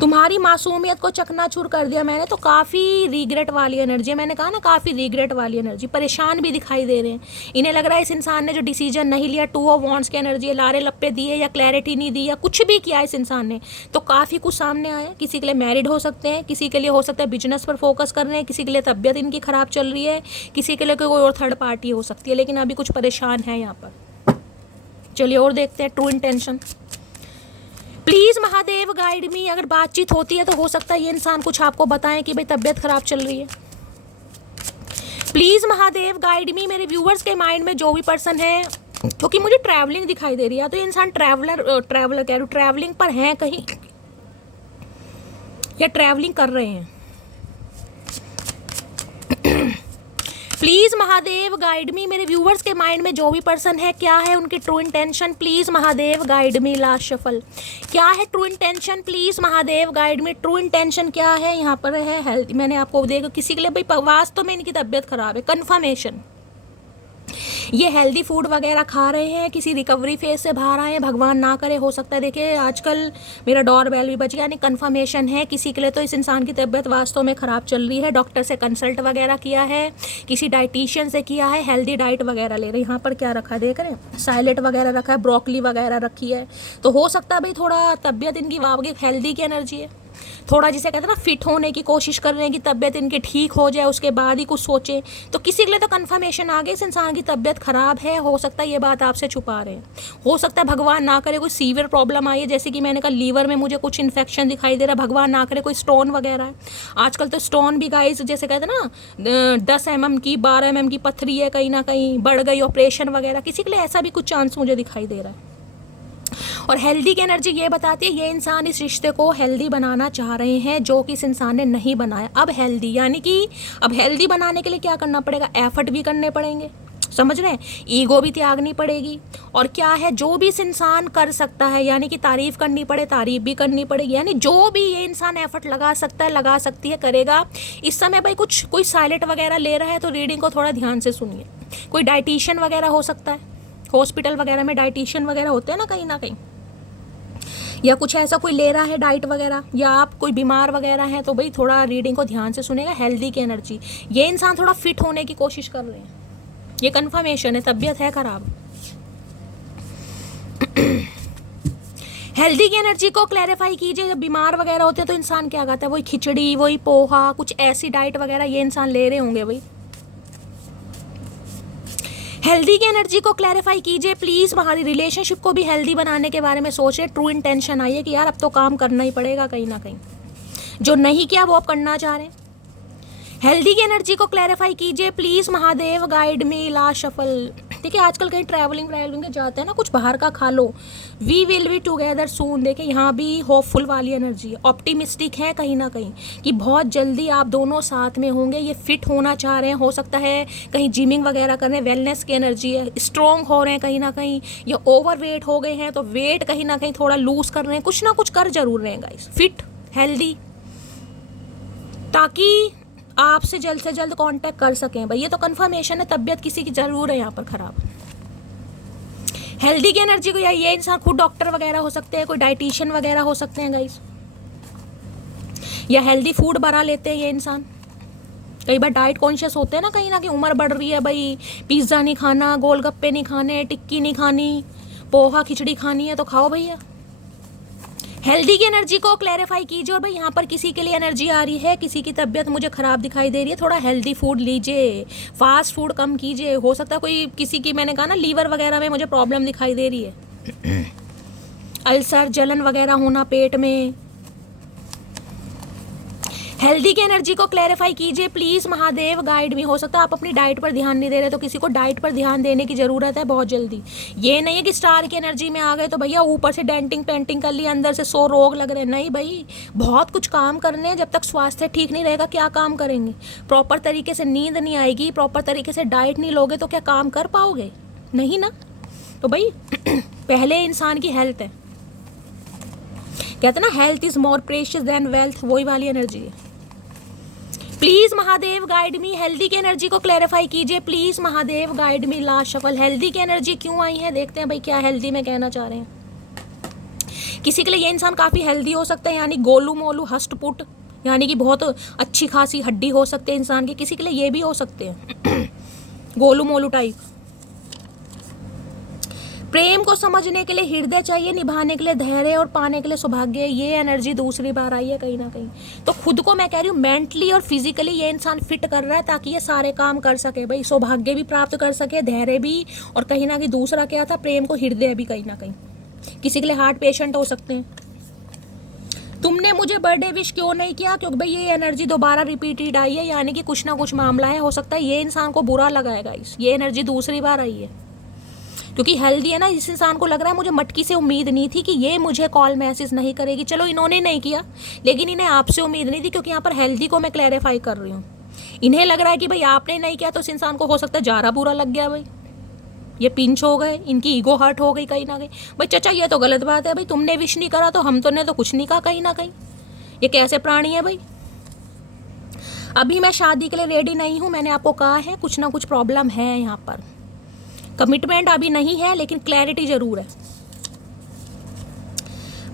तुम्हारी मासूमियत को चकनाचूर कर दिया मैंने। तो काफ़ी रिग्रेट वाली एनर्जी, मैंने कहा ना काफ़ी रिग्रेट वाली एनर्जी, परेशान भी दिखाई दे रहे हैं। इन्हें लग रहा है इस इंसान ने जो डिसीजन नहीं लिया, टू ऑफ वॉन्ड्स की एनर्जी, लारे लप्पे दिए, या क्लैरिटी नहीं दी, या कुछ भी किया इस इंसान ने, तो काफ़ी कुछ सामने आया। किसी के लिए मैरिड हो सकते हैं, किसी के लिए हो सकता है बिजनेस पर फोकस कर रहे हैं, किसी के लिए तबीयत इनकी ख़राब चल रही है, किसी के लिए कोई और थर्ड पार्टी हो सकती है, लेकिन अभी कुछ परेशान है यहाँ पर। चलिए और देखते हैं true intention. Please Mahadev guide मी, अगर बातचीत होती है तो हो सकता है ये इंसान कुछ आपको बताएं कि भाई तबीयत खराब चल रही है। प्लीज़ महादेव गाइड मी, मेरे व्यूअर्स के माइंड में जो भी पर्सन है, क्योंकि मुझे ट्रैवलिंग दिखाई दे रही है, तो ये इंसान ट्रैवलर कह रही हूँ, ट्रैवलिंग पर हैं कहीं, या ट्रैवलिंग कर रहे हैं। प्लीज महादेव गाइड मी, मेरे व्यूवर्स के माइंड में जो भी पर्सन है, क्या है उनकी true intention, please Mahadev guide me. Last shuffle, क्या है true intention, please Mahadev guide me. True intention क्या है, यहाँ पर है हेल्थ। मैंने आपको देखो किसी के लिए भाई वास्तव में इनकी तबीयत खराब है, कंफर्मेशन, ये हेल्दी फूड वगैरह खा रहे हैं, किसी रिकवरी फेज से बाहर आए हैं, भगवान ना करे, हो सकता है। देखिए आजकल मेरा डोर बेल भी बज गया, यानी कन्फर्मेशन है किसी के लिए तो इस इंसान की तबीयत वास्तव में ख़राब चल रही है। डॉक्टर से कंसल्ट वगैरह किया है, किसी डाइटिशियन से किया है, हेल्दी डाइट वगैरह ले रहे हैं। यहाँ पर क्या रखा है देख रहे हैं, सैलेड वगैरह रखा है, ब्रोकली वगैरह रखी है। तो हो सकता है भाई थोड़ा तबीयत इनकी वाकई हेल्दी की एनर्जी है, थोड़ा जिसे कहते हैं ना फिट होने की कोशिश कर रहे हैं कि तबीयत इनकी ठीक हो जाए, उसके बाद ही कुछ सोचें। तो किसी के लिए तो कन्फर्मेशन आ गई इस इंसान की तबीयत खराब है, हो सकता है ये बात आपसे छुपा रहे हैं, हो सकता है भगवान ना करे कोई सीवियर प्रॉब्लम आई है, जैसे कि मैंने कहा लीवर में मुझे कुछ इन्फेक्शन दिखाई दे रहा है, भगवान ना करे कोई स्टोन वगैरह है। आजकल तो स्टोन भी गाइस जैसे कहते हैं ना 10 mm की 12 mm की पत्थरी है, कहीं ना कहीं बढ़ गई, ऑपरेशन वगैरह, किसी के लिए ऐसा भी कुछ चांस मुझे दिखाई दे रहा है। और हेल्दी की एनर्जी ये बताती है ये इंसान इस रिश्ते को हेल्दी बनाना चाह रहे हैं, जो कि इस इंसान ने नहीं बनाया। अब हेल्दी यानी कि अब हेल्दी बनाने के लिए क्या करना पड़ेगा, एफर्ट भी करने पड़ेंगे, समझ रहे हैं, ईगो भी त्यागनी पड़ेगी। और क्या है जो भी इस इंसान कर सकता है, यानी कि तारीफ करनी पड़े, तारीफ भी करनी पड़ेगी, यानी जो भी ये इंसान एफर्ट लगा सकता है, लगा सकती है, करेगा। इस समय भाई कुछ कोई साइलेंट वगैरह ले रहा है तो रीडिंग को थोड़ा ध्यान से सुनिए। कोई डाइटिशियन वगैरह हो सकता है, हॉस्पिटल वगैरह में डाइटिशियन वगैरह होते हैं ना कहीं, या कुछ ऐसा कोई ले रहा है डाइट वगैरह, या आप कोई बीमार वगैरह हैं, तो भाई थोड़ा रीडिंग को ध्यान से सुनेगा। हेल्दी की एनर्जी, ये इंसान थोड़ा फिट होने की कोशिश कर रहे हैं, ये कंफर्मेशन है, तबीयत है खराब। हेल्दी की एनर्जी को क्लैरिफाई कीजिए। जब बीमार वगैरह होते हैं तो इंसान क्या खाता है, वही खिचड़ी, वही पोहा, कुछ ऐसी डाइट वगैरह ये इंसान ले रहे होंगे भाई। हेल्दी की एनर्जी को क्लैरिफाई कीजिए प्लीज़। हमारी रिलेशनशिप को भी हेल्दी बनाने के बारे में सोच रहे, ट्रू इंटेंशन आई है कि यार अब तो काम करना ही पड़ेगा कहीं ना कहीं, जो नहीं किया वो अब करना चाह रहे हैं। हेल्दी की एनर्जी को क्लैरिफाई कीजिए please Mahadev guide me. Last shuffle, देखिए आजकल कहीं ट्रैवलिंग जाते हैं ना, कुछ बाहर का खा लो, वी विल बी टुगेदर सून। देखिए यहाँ भी होपफुल वाली एनर्जी है, ऑप्टिमिस्टिक है कहीं ना कहीं कि बहुत जल्दी आप दोनों साथ में होंगे। ये फिट होना चाह रहे हैं, हो सकता है कहीं जिमिंग वगैरह कर रहे हैं, वेलनेस की एनर्जी है, स्ट्रॉन्ग हो रहे हैं कहीं ना कहीं, या ओवर वेट हो गए हैं तो वेट कहीं ना कहीं थोड़ा लूज कर रहे हैं, कुछ ना कुछ कर जरूर रहे हैं गाइस, फिट हेल्दी, ताकि आपसे जल्द से जल्द कांटेक्ट कर सकें भाई। ये तो कंफर्मेशन है, तबीयत किसी की जरूर है यहाँ पर खराब। हेल्दी की एनर्जी को ये इंसान खुद डॉक्टर वगैरह हो सकते हैं, कोई डाइटिशियन वगैरह हो सकते हैं गाइस, या हेल्दी फूड बना लेते हैं ये इंसान। कई बार डाइट कॉन्शियस होते हैं ना कहीं उम्र बढ़ रही है भाई, पिज्ज़ा नहीं खाना, गोलगप्पे नहीं खाने, टिक्की नहीं खानी, पोहा खिचड़ी खानी है तो खाओ भैया। हेल्दी की एनर्जी को क्लैरिफाई कीजिए। और भाई यहाँ पर किसी के लिए एनर्जी आ रही है, किसी की तबीयत मुझे ख़राब दिखाई दे रही है, थोड़ा हेल्दी फूड लीजिए, फास्ट फूड कम कीजिए। हो सकता है कोई किसी की, मैंने कहा ना लीवर वगैरह में मुझे प्रॉब्लम दिखाई दे रही है, अल्सर, जलन वगैरह होना पेट में। हेल्दी की एनर्जी को क्लैरिफाई कीजिए प्लीज़ महादेव गाइड मी। हो सकता है आप अपनी डाइट पर ध्यान नहीं दे रहे, तो किसी को डाइट पर ध्यान देने की ज़रूरत है बहुत जल्दी। ये नहीं है कि स्टार की एनर्जी में आ गए तो भैया ऊपर से डेंटिंग पेंटिंग कर ली, अंदर से 100 रोग लग रहे हैं, नहीं भाई, बहुत कुछ काम करने हैं। जब तक स्वास्थ्य ठीक नहीं रहेगा क्या काम करेंगे, प्रॉपर तरीके से नींद नहीं आएगी, प्रॉपर तरीके से डाइट नहीं लोगे तो क्या काम कर पाओगे, नहीं ना। तो भाई पहले इंसान की हेल्थ है, कहते हैं ना health is more precious than wealth, वही वाली एनर्जी है। Please Mahadev guide me. Healthy की एनर्जी को क्लैरिफाई कीजिए please Mahadev guide me. Last shuffle, healthy की एनर्जी क्यों आई है, देखते हैं भाई क्या हेल्दी में कहना चाह रहे हैं। किसी के लिए ये इंसान काफ़ी हेल्दी हो सकता है, यानी गोलू मोलू हस्ट पुट, यानी कि बहुत अच्छी खासी हड्डी हो सकते हैं इंसान की, किसी के लिए ये भी हो सकते हैं गोलू मोलू टाइप। प्रेम को समझने के लिए हृदय चाहिए, निभाने के लिए धैर्य और पाने के लिए सौभाग्य। ये एनर्जी दूसरी बार आई है कहीं ना कहीं। तो खुद को मैं कह रही हूँ मेंटली और फिजिकली ये इंसान फिट कर रहा है ताकि ये सारे काम कर सके भाई, सौभाग्य भी प्राप्त कर सके, धैर्य भी, और कहीं ना कहीं दूसरा क्या था, प्रेम को हृदय भी कहीं ना कहीं। किसी के लिए हार्ट पेशेंट हो सकते हैं। तुमने मुझे बर्थडे विश क्यों नहीं किया, क्योंकि भाई ये एनर्जी दोबारा रिपीटेड आई है, यानी कि कुछ ना कुछ मामला है। हो सकता है ये इंसान को बुरा लगाएगा, ये एनर्जी दूसरी बार आई है क्योंकि हेल्दी है ना। इस इंसान को लग रहा है मुझे मटकी से उम्मीद नहीं थी कि ये मुझे कॉल मैसेज नहीं करेगी, चलो इन्होंने नहीं किया, लेकिन इन्हें आपसे उम्मीद नहीं थी, क्योंकि यहाँ पर हेल्दी को मैं क्लैरिफाई कर रही हूँ। इन्हें लग रहा है कि भाई आपने नहीं किया तो इस इंसान को हो सकता है ज़्यादा बुरा लग गया भाई, ये पिंच हो गए, इनकी ईगो हर्ट हो गई कहीं ना कहीं। भाई चाचा ये तो गलत बात है भाई, तुमने विश नहीं करा तो हम तो ने तो कुछ नहीं कहा कहीं ना कहीं। ये कैसे प्राणी है भाई। अभी मैं शादी के लिए रेडी नहीं हूँ, मैंने आपको कहा है कुछ ना कुछ प्रॉब्लम है यहाँ पर। कमिटमेंट अभी नहीं है लेकिन क्लैरिटी ज़रूर है।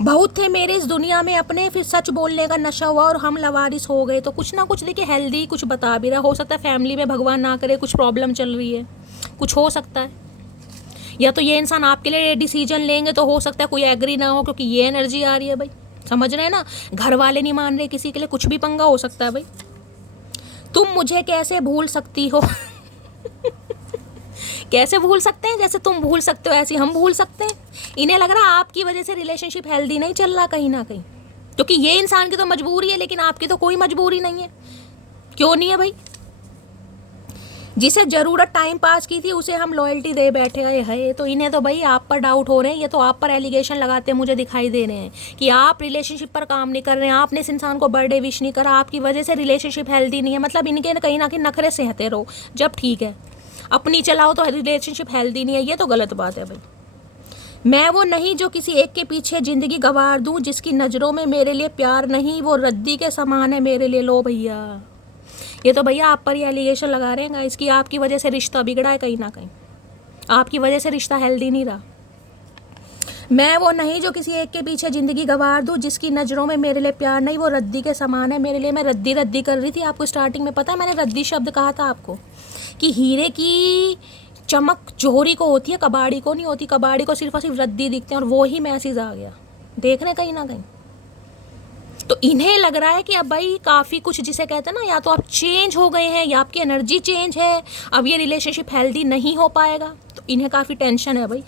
बहुत थे मेरे इस दुनिया में अपने, फिर सच बोलने का नशा हुआ और हम लवारिस हो गए। तो कुछ ना कुछ देखिए हेल्दी कुछ बता भी रहा। हो सकता है फैमिली में भगवान ना करे कुछ प्रॉब्लम चल रही है, कुछ हो सकता है। या तो ये इंसान आपके लिए डिसीजन लेंगे तो हो सकता है कोई एग्री ना हो, क्योंकि ये एनर्जी आ रही है भाई, समझ रहे हैं ना। घर वाले नहीं मान रहे किसी के लिए, कुछ भी पंगा हो सकता है भाई। तुम मुझे कैसे भूल सकती हो कैसे भूल सकते हैं, जैसे तुम भूल सकते हो ऐसे हम भूल सकते हैं। इन्हें लग रहा है आपकी वजह से रिलेशनशिप हेल्दी नहीं चल रहा कहीं ना कहीं, क्योंकि ये इंसान की तो मजबूरी है लेकिन आपकी तो कोई मजबूरी नहीं है। क्यों नहीं है भाई। जिसे ज़रूरत टाइम पास की थी उसे हम लॉयल्टी दे बैठे है। तो इन्हें तो भाई आप पर डाउट हो रहे हैं, ये तो आप पर एलिगेशन लगाते मुझे दिखाई दे रहे हैं कि आप रिलेशनशिप पर काम नहीं कर रहे हैं, आपने इस इंसान को बर्थडे विश नहीं करा, आपकी वजह से रिलेशनशिप हेल्दी नहीं है। मतलब इनके कहीं ना कहीं नखरे सहते रहो, जब ठीक है अपनी चलाओ तो रिलेशनशिप हेल्दी नहीं है, ये तो गलत बात है भाई। मैं वो नहीं जो किसी एक के पीछे ज़िंदगी गंवार दूँ, जिसकी नज़रों में मेरे लिए प्यार नहीं, वो रद्दी के समान है मेरे लिए। लो भैया, ये तो भैया आप पर ही एलिगेशन लगा रहे हैं इसकी आपकी वजह से रिश्ता बिगड़ा है कहीं ना कहीं, आपकी वजह से रिश्ता हेल्दी नहीं रहा। मैं वो नहीं जो किसी एक के पीछे ज़िंदगी गंवार दूँ, जिसकी नज़रों में मेरे लिए प्यार नहीं, वो रद्दी के समान है मेरे लिए। मैं रद्दी रद्दी कर रही थी आपको स्टार्टिंग में, पता है मैंने रद्दी शब्द कहा था आपको कि हीरे की चमक जोहरी को होती है, कबाड़ी को नहीं होती। कबाड़ी को सिर्फ और सिर्फ रद्दी दिखते हैं, और वो ही मैसेज आ गया देख रहे कहीं ना कहीं। तो इन्हें लग रहा है कि अब भाई काफ़ी कुछ जिसे कहते हैं ना, या तो आप चेंज हो गए हैं या आपकी एनर्जी चेंज है, अब ये रिलेशनशिप हेल्दी नहीं हो पाएगा। तो इन्हें काफ़ी टेंशन है भाई।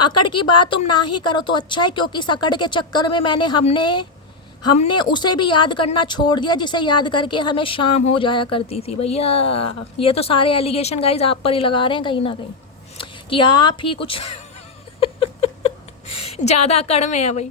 अकड़ की बात तुम ना ही करो तो अच्छा है, क्योंकि इस अकड़ के चक्कर में हमने उसे भी याद करना छोड़ दिया जिसे याद करके हमें शाम हो जाया करती थी। भैया ये तो सारे एलिगेशन गाइज आप पर ही लगा रहे हैं कहीं ना कहीं कि आप ही कुछ ज़्यादा अकड़ में है भाई।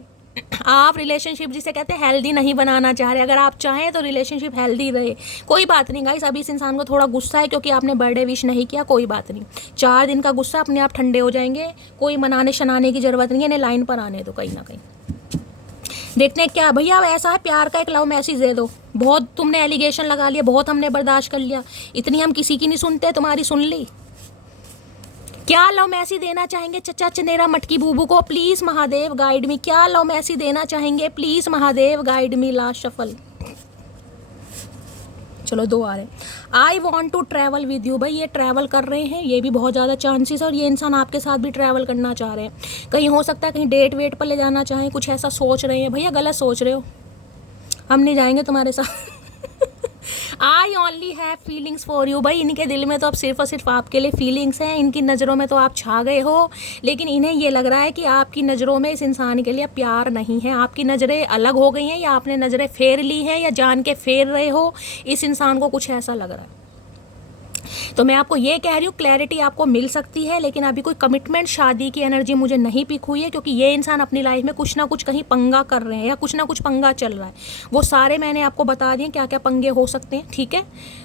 आप रिलेशनशिप जिसे कहते हैं हेल्दी नहीं बनाना चाह रहे। अगर आप चाहें तो रिलेशनशिप हेल्दी रहे, कोई बात नहीं गाइस। अभी इस इंसान को थोड़ा गुस्सा है क्योंकि आपने बर्थडे विश नहीं किया, कोई बात नहीं, 4 दिन का गुस्सा अपने आप ठंडे हो जाएंगे, कोई मनाने शनाने की ज़रूरत नहीं है। इन्हें लाइन पर आने दो कहीं ना कहीं, देखते हैं क्या। भैया अब ऐसा है, प्यार का एक लव मैसेज दे दो। बहुत तुमने एलिगेशन लगा लिया, बहुत हमने बर्दाश्त कर लिया, इतनी हम किसी की नहीं सुनते, तुम्हारी सुन ली। क्या लव मैसेज देना चाहेंगे चचा चनेरा मटकी बूबू को? Please Mahadev guide me. क्या लव मैसेज देना चाहेंगे? Please Mahadev guide me. Last shuffle, चलो 2 आ रहे हैं। I want to travel with you. भाई ये ट्रैवल कर रहे हैं, ये भी बहुत ज़्यादा चांसेस है, और ये इंसान आपके साथ भी ट्रैवल करना चाह रहे हैं। कहीं हो सकता है कहीं डेट वेट पर ले जाना चाहें, कुछ ऐसा सोच रहे हैं। भैया गलत सोच रहे हो, हम नहीं जाएंगे तुम्हारे साथ। I only have feelings for you. भाई इनके दिल में तो अब सिर्फ और सिर्फ आपके लिए फीलिंग्स हैं, इनकी नज़रों में तो आप छा गए हो, लेकिन इन्हें ये लग रहा है कि आपकी नज़रों में इस इंसान के लिए प्यार नहीं है। आपकी नज़रें अलग हो गई हैं, या आपने नज़रें फेर ली हैं, या जान के फेर रहे हो इस इंसान को, कुछ ऐसा लग रहा है। तो मैं आपको ये कह रही हूँ क्लैरिटी आपको मिल सकती है, लेकिन अभी कोई कमिटमेंट शादी की एनर्जी मुझे नहीं पिक हुई है, क्योंकि ये इंसान अपनी लाइफ में कुछ ना कुछ कहीं पंगा कर रहे हैं, या कुछ ना कुछ पंगा चल रहा है। वो सारे मैंने आपको बता दिए क्या क्या पंगे हो सकते हैं, ठीक है।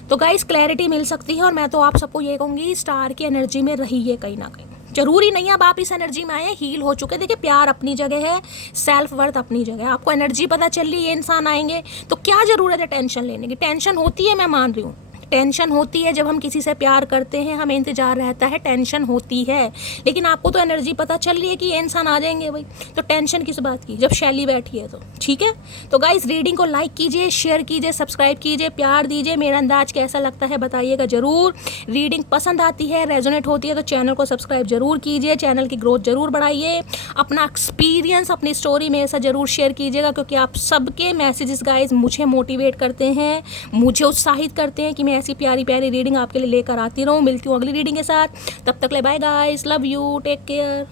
तो गाइस क्लैरिटी मिल सकती है, और मैं तो आप सबको ये कहूँगी स्टार की एनर्जी में रहिए कहीं ना कहीं। जरूरी नहीं है अब आप इस एनर्जी में आए, हील हो चुके। देखिए प्यार अपनी जगह है, सेल्फ वर्थ अपनी जगह है। आपको एनर्जी पता चल रही है, ये इंसान आएंगे, तो क्या ज़रूरत है टेंशन लेने की? टेंशन होती है, मैं मान रही हूँ, टेंशन होती है जब हम किसी से प्यार करते हैं, हमें इंतजार रहता है, टेंशन होती है। लेकिन आपको तो एनर्जी पता चल रही है कि ये इंसान आ जाएंगे भाई, तो टेंशन किस बात की जब शैली बैठी है तो, ठीक है। तो गाइस रीडिंग को लाइक कीजिए, शेयर कीजिए, सब्सक्राइब कीजिए, प्यार दीजिए। मेरा अंदाज कैसा लगता है बताइएगा ज़रूर। रीडिंग पसंद आती है, रेजोनेट होती है, तो चैनल को सब्सक्राइब जरूर कीजिए, चैनल की ग्रोथ जरूर बढ़ाइए। अपना एक्सपीरियंस, अपनी स्टोरी मेरे साथ ज़रूर शेयर कीजिएगा, क्योंकि आप सबके मैसेजेस गाइस मुझे मोटिवेट करते हैं, मुझे उत्साहित करते हैं कि मैं ऐसी प्यारी प्यारी रीडिंग आपके लिए लेकर आती रहूँ। मिलती हूँ अगली रीडिंग के साथ, तब तक ले bye guys, love you, take care.